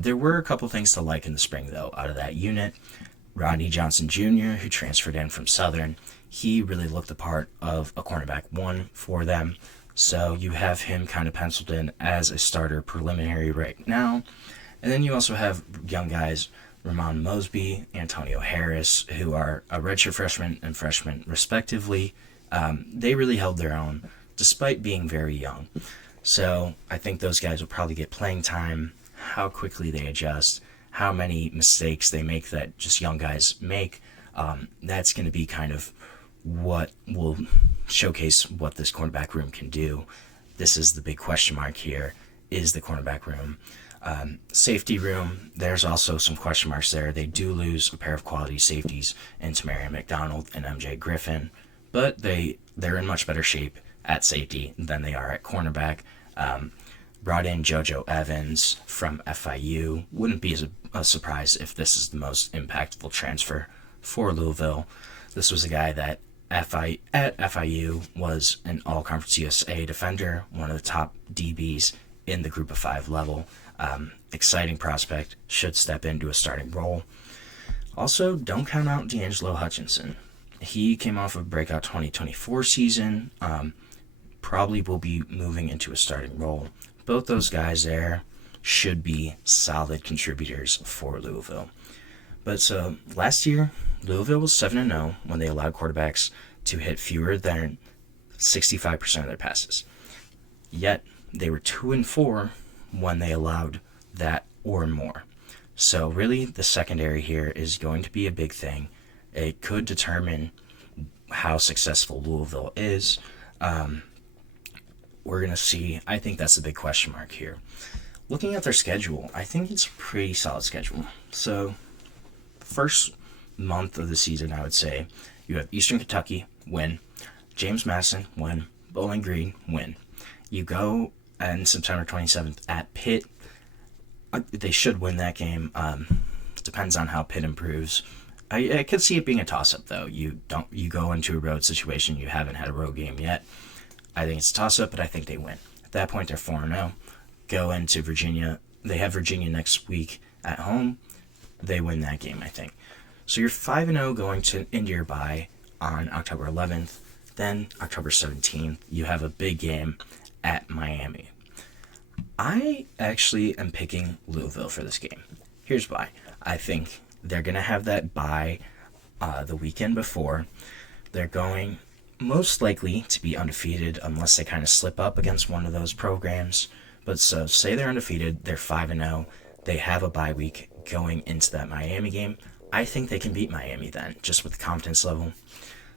There were a couple things to like in the spring, though, out of that unit. Rodney Johnson Jr., who transferred in from Southern, he really looked the part of a cornerback 1 for them. So you have him kind of penciled in as a starter preliminary right now. And then you also have young guys, Ramon Mosby, Antonio Harris, who are a redshirt freshman and freshman respectively. They really held their own despite being very young. So I think those guys will probably get playing time. How quickly they adjust, how many mistakes they make that just young guys make, that's going to be kind of what will showcase what this cornerback room can do. This is the big question mark here, is the cornerback room. Safety room, there's also some question marks there. They do lose a pair of quality safeties in Tamarian McDonald and MJ Griffin, but they're in much better shape at safety than they are at cornerback. Brought in JoJo Evans from FIU. Wouldn't be a surprise if this is the most impactful transfer for Louisville. This was a guy that at FIU was an all-conference USA defender, one of the top DBs in the group of 5 level. Exciting prospect, should step into a starting role. Also, don't count out D'Angelo Hutchinson. He came off of breakout 2024 season, probably will be moving into a starting role. Both those guys there should be solid contributors for Louisville. But so last year, Louisville was 7-0 when they allowed quarterbacks to hit fewer than 65% of their passes. Yet they were 2-4 when they allowed that or more. So really, the secondary here is going to be a big thing. It could determine how successful Louisville is. We're going to see. I think that's the big question mark here. Looking at their schedule, I think it's a pretty solid schedule. So, first month of the season, I would say, you have Eastern Kentucky, win. James Madison, win. Bowling Green, win. You go on September 27th at Pitt. They should win that game. Depends on how Pitt improves. I could see it being a toss-up, though. You go into a road situation. You haven't had a road game yet. I think it's a toss-up, but I think they win. At that point, they're 4-0. Go into Virginia. They have Virginia next week at home. They win that game, I think. So you're 5-0 going into your bye on October 11th. Then October 17th, you have a big game at Miami. I actually am picking Louisville for this game. Here's why. I think they're going to have that bye the weekend before. They're going most likely to be undefeated unless they kind of slip up against one of those programs. But so say they're undefeated, they're 5-0, they have a bye week going into that Miami game. I think they can beat Miami then, just with the confidence level.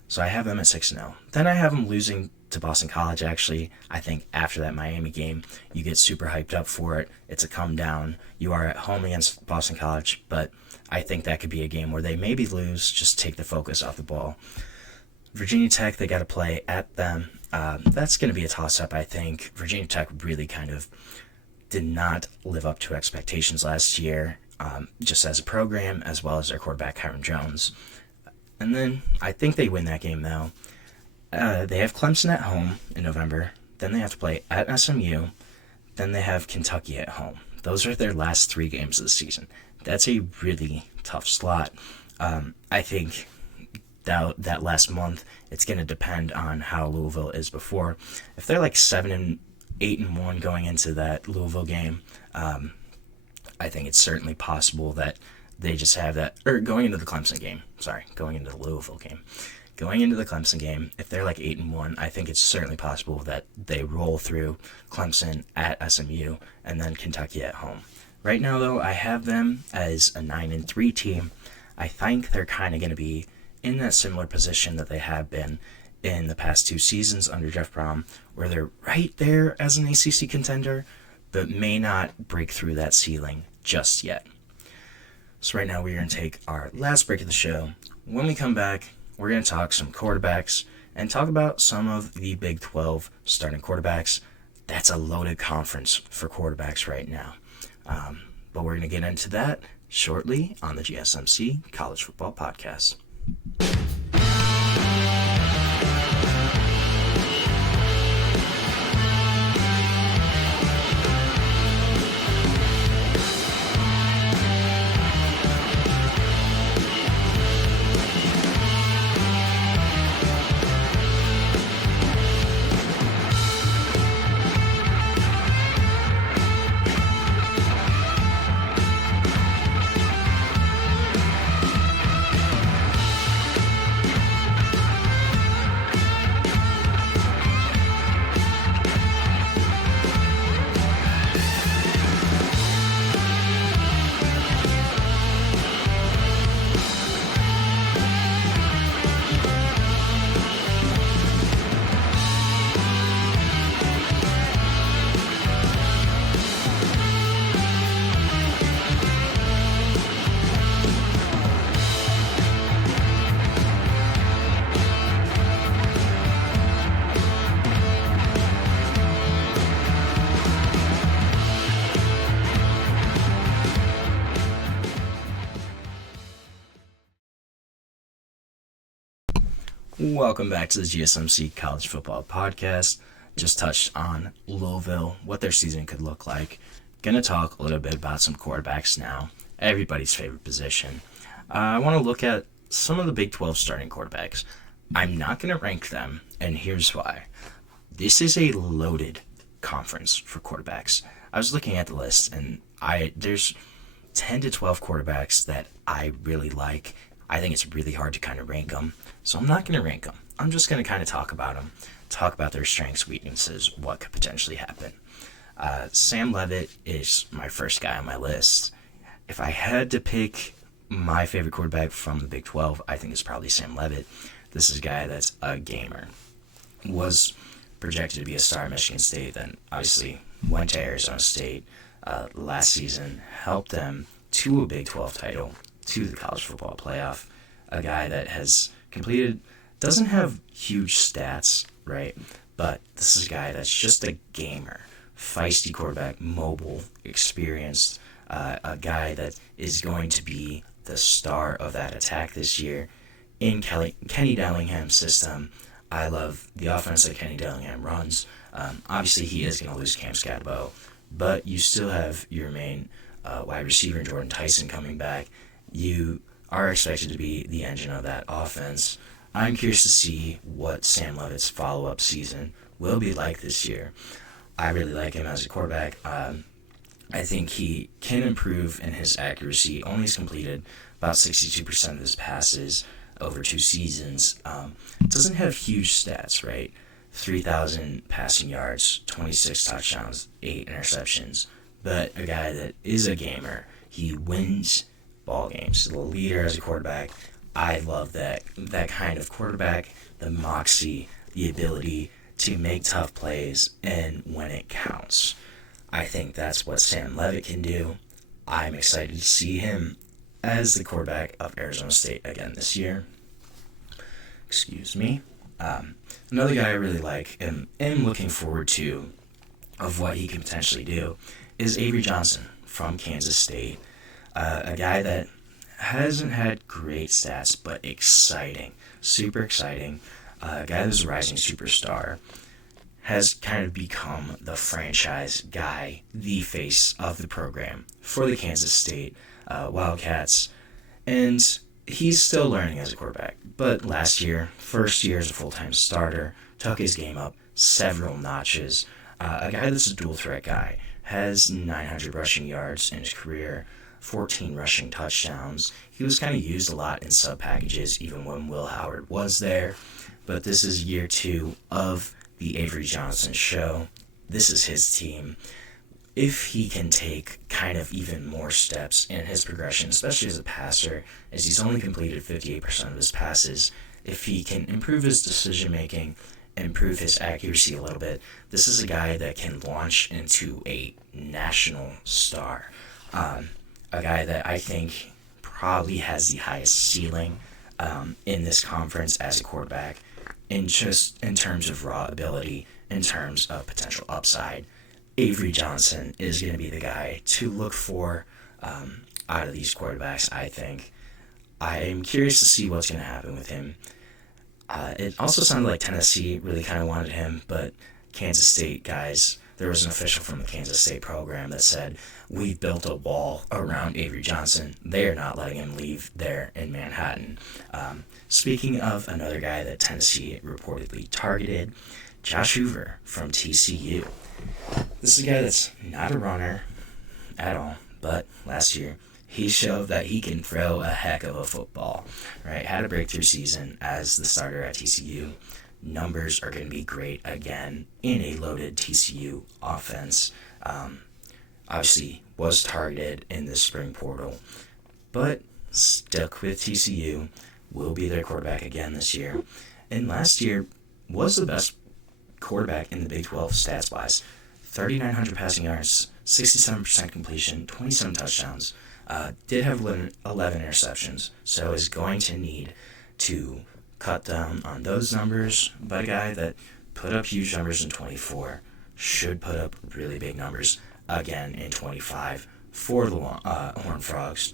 So I have them at 6-0. Then I have them losing to Boston College, actually. I think after that Miami game, you get super hyped up for it. It's a come down. You are at home against Boston College, but I think that could be a game where they maybe lose, just take the focus off the ball. Virginia Tech, they got to play at them. That's going to be a toss-up, I think. Virginia Tech really kind of did not live up to expectations last year, just as a program, as well as their quarterback, Kyron Jones. And then I think they win that game, though. They have Clemson at home in November. Then they have to play at SMU. Then they have Kentucky at home. Those are their last 3 games of the season. That's a really tough slot. I think that last month, it's going to depend on how Louisville is before. If they're like 7-8-1 going into that Louisville game, I think it's certainly possible that they just have that, or going into the Clemson game, going into the Louisville game. Going into the Clemson game, if they're like 8-1, I think it's certainly possible that they roll through Clemson at SMU and then Kentucky at home. Right now, though, I have them as a 9-3 team. I think they're kind of going to be in that similar position that they have been in the past 2 seasons under Jeff Brom, where they're right there as an ACC contender, but may not break through that ceiling just yet. So right now we're going to take our last break of the show. When we come back, we're going to talk some quarterbacks and talk about some of the Big 12 starting quarterbacks. That's a loaded conference for quarterbacks right now. But we're going to get into that shortly on the GSMC College Football Podcast. Welcome back to the GSMC College Football Podcast. Just touched on Louisville, what their season could look like. Gonna talk a little bit about some quarterbacks now. Everybody's favorite position. I want to look at some of the Big 12 starting quarterbacks. I'm not gonna rank them, and here's why. This is a loaded conference for quarterbacks. I was looking at the list, and there's 10 to 12 quarterbacks that I really like. I think it's really hard to kind of rank them. So I'm not going to rank them. I'm just going to kind of talk about them, talk about their strengths, weaknesses, what could potentially happen. Sam Leavitt is my first guy on my list. If I had to pick my favorite quarterback from the Big 12, I think it's probably Sam Leavitt. This is a guy that's a gamer. Was projected to be a star at Michigan State, then obviously went to Arizona State last season, helped them to a Big 12 title, to the college football playoff. A guy that has completed, doesn't have huge stats, right? But this is a guy that's just a gamer, feisty quarterback, mobile, experienced, a guy that is going to be the star of that attack this year in Kenny Dillingham's system. I love the offense that Kenny Dillingham runs. Obviously, he is going to lose Cam Scatabo, but you still have your main wide receiver, Jordan Tyson, coming back. You are expected to be the engine of that offense. I'm curious to see what Sam Leavitt's follow-up season will be like this year. I really like him as a quarterback. I think he can improve in his accuracy. Only has completed about 62% of his passes over 2 seasons. Doesn't have huge stats, right? 3,000 passing yards, 26 touchdowns, 8 interceptions. But a guy that is a gamer. He wins ball games. The leader as a quarterback. I love that kind of quarterback, the moxie, the ability to make tough plays and when it counts. I think that's what Sam Leavitt can do. I'm excited to see him as the quarterback of Arizona State again this year. Excuse me. Another guy I really like and am looking forward to of what he can potentially do is Avery Johnson from Kansas State, a guy that hasn't had great stats, but exciting, super exciting, a guy who's a rising superstar, has kind of become the franchise guy, the face of the program for the Kansas State Wildcats, and he's still learning as a quarterback, but last year, first year as a full-time starter, took his game up several notches. A guy that's a dual threat guy, has 900 rushing yards in his career, 14 rushing touchdowns. He was kind of used a lot in sub packages even when Will Howard was there, but this is year 2 of the Avery Johnson show. This is his team. If he can take kind of even more steps in his progression, especially as a passer, as he's only completed 58% of his passes, if he can improve his decision making, improve his accuracy a little bit, this is a guy that can launch into a national star. A guy that I think probably has the highest ceiling in this conference as a quarterback, in terms of raw ability, in terms of potential upside. Avery Johnson is going to be the guy to look for out of these quarterbacks, I think. I'm curious to see what's going to happen with him. It also sounded like Tennessee really kind of wanted him, but Kansas State guys, there was an official from the Kansas State program that said, "We've built a wall around Avery Johnson. They are not letting him leave there in Manhattan." Speaking of another guy that Tennessee reportedly targeted, Josh Hoover from TCU. This is a guy that's not a runner at all, but last year he showed that he can throw a heck of a football, right? Had a breakthrough season as the starter at TCU. Numbers are going to be great again in a loaded TCU offense. Obviously was targeted in the spring portal, but stuck with TCU, will be their quarterback again this year. And last year was the best quarterback in the Big 12 stats-wise. 3,900 passing yards, 67% completion, 27 touchdowns. Did have 11 interceptions, so is going to need to cut down on those numbers. But a guy that put up huge numbers in 24 should put up really big numbers again in 25 for the Horned Frogs.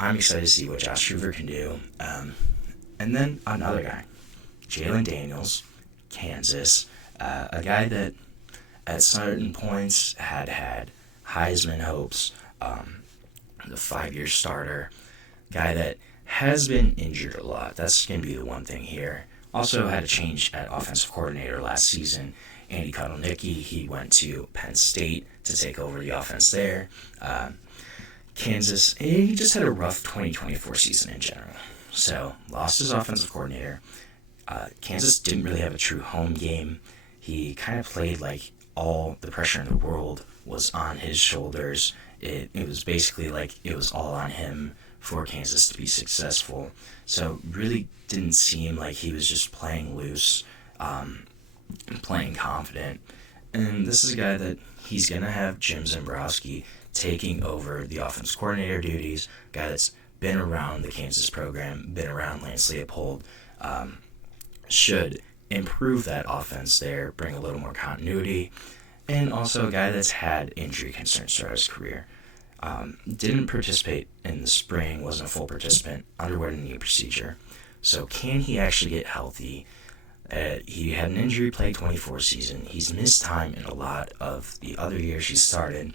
I'm excited to see what Josh Hoover can do. And then another guy, Jalen Daniels, Kansas, a guy that at certain points had Heisman hopes, the 5-year starter, guy that has been injured a lot. That's going to be the one thing here. Also had a change at offensive coordinator last season. Andy Cardinal, he went to Penn State to take over the offense there. Kansas, he just had a rough 2024 season in general. So, lost his offensive coordinator. Kansas didn't really have a true home game. He kind of played like all the pressure in the world was on his shoulders. It was basically like it was all on him for Kansas to be successful. So really didn't seem like he was just playing loose, playing confident. And this is a guy that he's going to have Jim Zembrowski taking over the offensive coordinator duties, guy that's been around the Kansas program, been around Lance Leopold, should improve that offense there, bring a little more continuity, and also a guy that's had injury concerns throughout his career. Didn't participate in the spring, wasn't a full participant, underwent a knee procedure. So can he actually get healthy? He had an injury-plagued 24 season. He's missed time in a lot of the other years he started.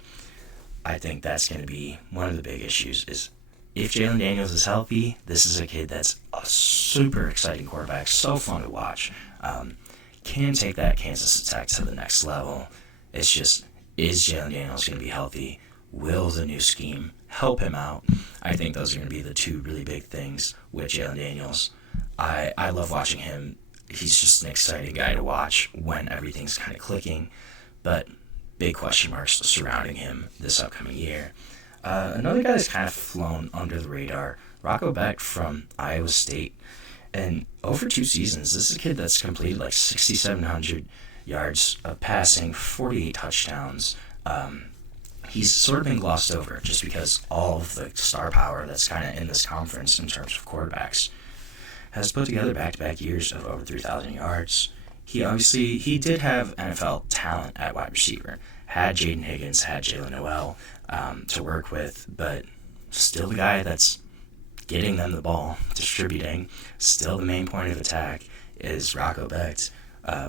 I think that's going to be one of the big issues is if Jalen Daniels is healthy, this is a kid that's a super exciting quarterback, so fun to watch. Can take that Kansas attack to the next level. It's just, is Jalen Daniels going to be healthy? Will the new scheme help him out? I think those are going to be the two really big things with Jalen Daniels. I love watching him. He's just an exciting guy to watch when everything's kind of clicking, but big question marks surrounding him this upcoming year. Another guy that's kind of flown under the radar, Rocco Beck from Iowa State. And over 2 seasons, this is a kid that's completed like 6,700 yards of passing, 48 touchdowns. He's sort of been glossed over just because all of the star power that's kind of in this conference in terms of quarterbacks has put together back-to-back years of over 3,000 yards. He did have NFL talent at wide receiver. had Jaden Higgins, had Jalen Noel to work with, but still the guy that's getting them the ball, distributing, still the main point of attack is Rocco Becht.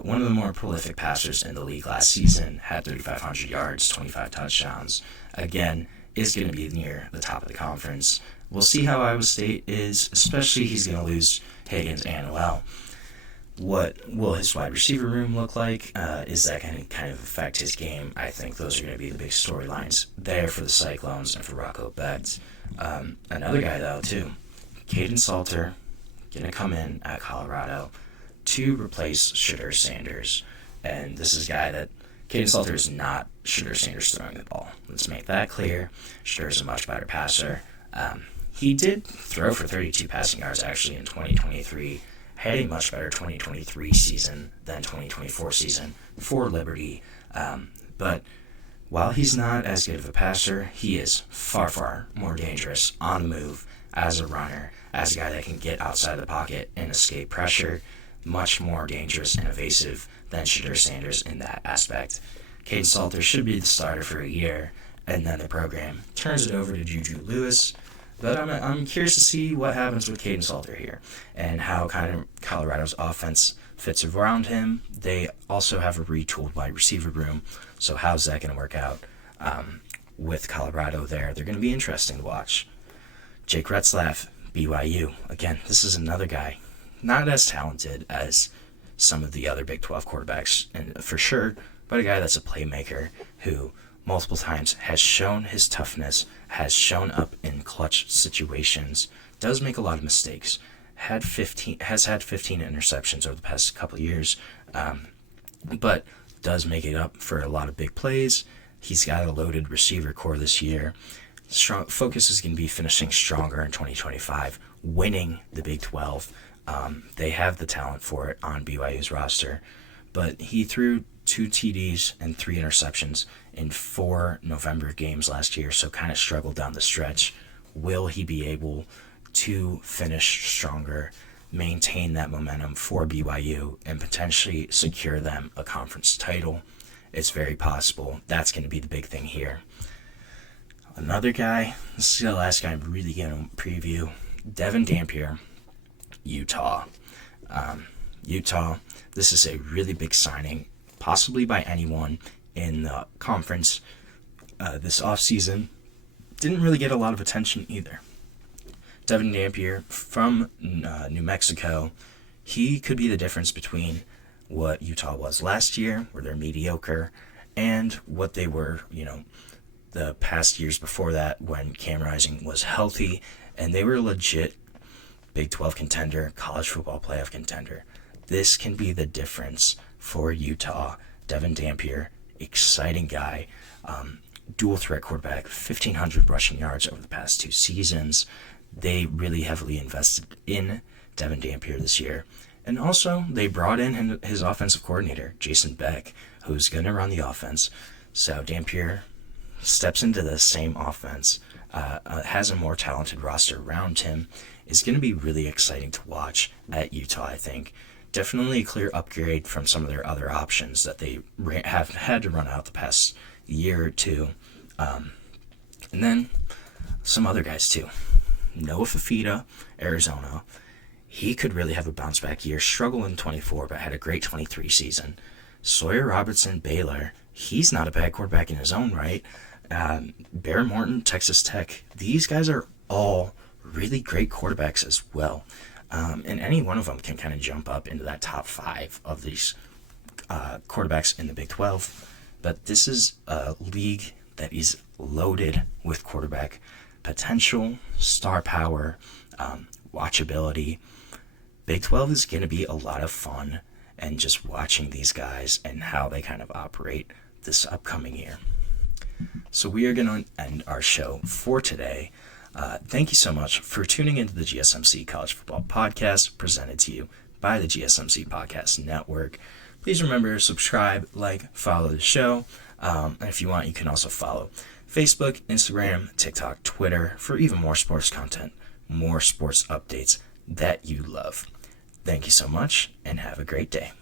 One of the more prolific passers in the league last season, had 3,500 yards, 25 touchdowns. Again, is going to be near the top of the conference. We'll see how Iowa State is, especially he's going to lose Higgins and Noel. What will his wide receiver room look like? Is that going to kind of affect his game? I think those are going to be the big storylines there for the Cyclones and for Rocco Becht. Another guy, though, too, Caden Salter, going to come in at Colorado to replace Shedeur Sanders. And this is a guy that Caden Salter is not Shedeur Sanders throwing the ball. Let's make that clear. Shedeur is a much better passer. He did throw for 32 passing yards actually in 2023. Had a much better 2023 season than 2024 season for Liberty. But while he's not as good of a passer, he is far, far more dangerous on the move as a runner, as a guy that can get outside the pocket and escape pressure. Much more dangerous and evasive than Shedeur Sanders in that aspect. Caden Salter should be the starter for a year, and then the program turns it over to Juju Lewis. But I'm curious to see what happens with Caden Salter here and how kind of Colorado's offense fits around him. They also have a retooled wide receiver room, so how's that going to work out with Colorado there? They're going to be interesting to watch. Jake Retzlaff, BYU. Again, this is another guy not as talented as some of the other Big 12 quarterbacks, and for sure, but a guy that's a playmaker who multiple times has shown his toughness, has shown up in clutch situations, does make a lot of mistakes, has had 15 interceptions over the past couple of years, but does make it up for a lot of big plays. He's got a loaded receiver core this year. Strong focus is going to be finishing stronger in 2025, winning the Big 12. They have the talent for it on BYU's roster, but he threw 2 TDs and 3 interceptions in 4 November games last year, so kind of struggled down the stretch. Will he be able to finish stronger, maintain that momentum for BYU, and potentially secure them a conference title? It's very possible. That's going to be the big thing here. Another guy, this is the last guy I'm really going to preview, Devin Dampier, Utah. Utah, this is a really big signing, possibly by anyone in the conference this offseason. Didn't really get a lot of attention either. Devin Dampier from New Mexico, he could be the difference between what Utah was last year, where they're mediocre, and what they were, the past years before that when Cam Rising was healthy, and they were legit Big 12 contender, college football playoff contender. This can be the difference for Utah. Devin Dampier, exciting guy, dual threat quarterback, 1,500 rushing yards over the past 2 seasons. They really heavily invested in Devin Dampier this year. And also, they brought in his offensive coordinator, Jason Beck, who's going to run the offense. So Dampier steps into the same offense, has a more talented roster around him, is going to be really exciting to watch at Utah, I think. Definitely a clear upgrade from some of their other options that they have had to run out the past year or two. And then some other guys too. Noah Fafita, Arizona. He could really have a bounce back year. Struggled in 24, but had a great 23 season. Sawyer Robertson, Baylor. He's not a bad quarterback in his own right. Bear Morton, Texas Tech. These guys are all really great quarterbacks as well. And any one of them can kind of jump up into that top 5 of these quarterbacks in the Big 12. But this is a league that is loaded with quarterback potential, star power, watchability. Big 12 is going to be a lot of fun, and just watching these guys and how they kind of operate this upcoming year. So we are going to end our show for today. Thank you so much for tuning into the GSMC College Football Podcast, presented to you by the GSMC Podcast Network. Please remember to subscribe, follow the show. And if you want, you can also follow Facebook, Instagram, TikTok, Twitter for even more sports content, more sports updates that you love. Thank you so much, and have a great day.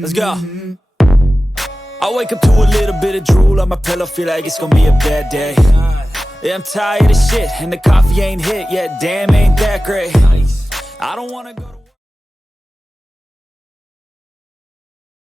Let's go. I wake up to a little bit of drool on my pillow, feel like it's gonna be a bad day. Yeah, I'm tired of shit, and the coffee ain't hit yet, damn, ain't that great. I don't wanna go to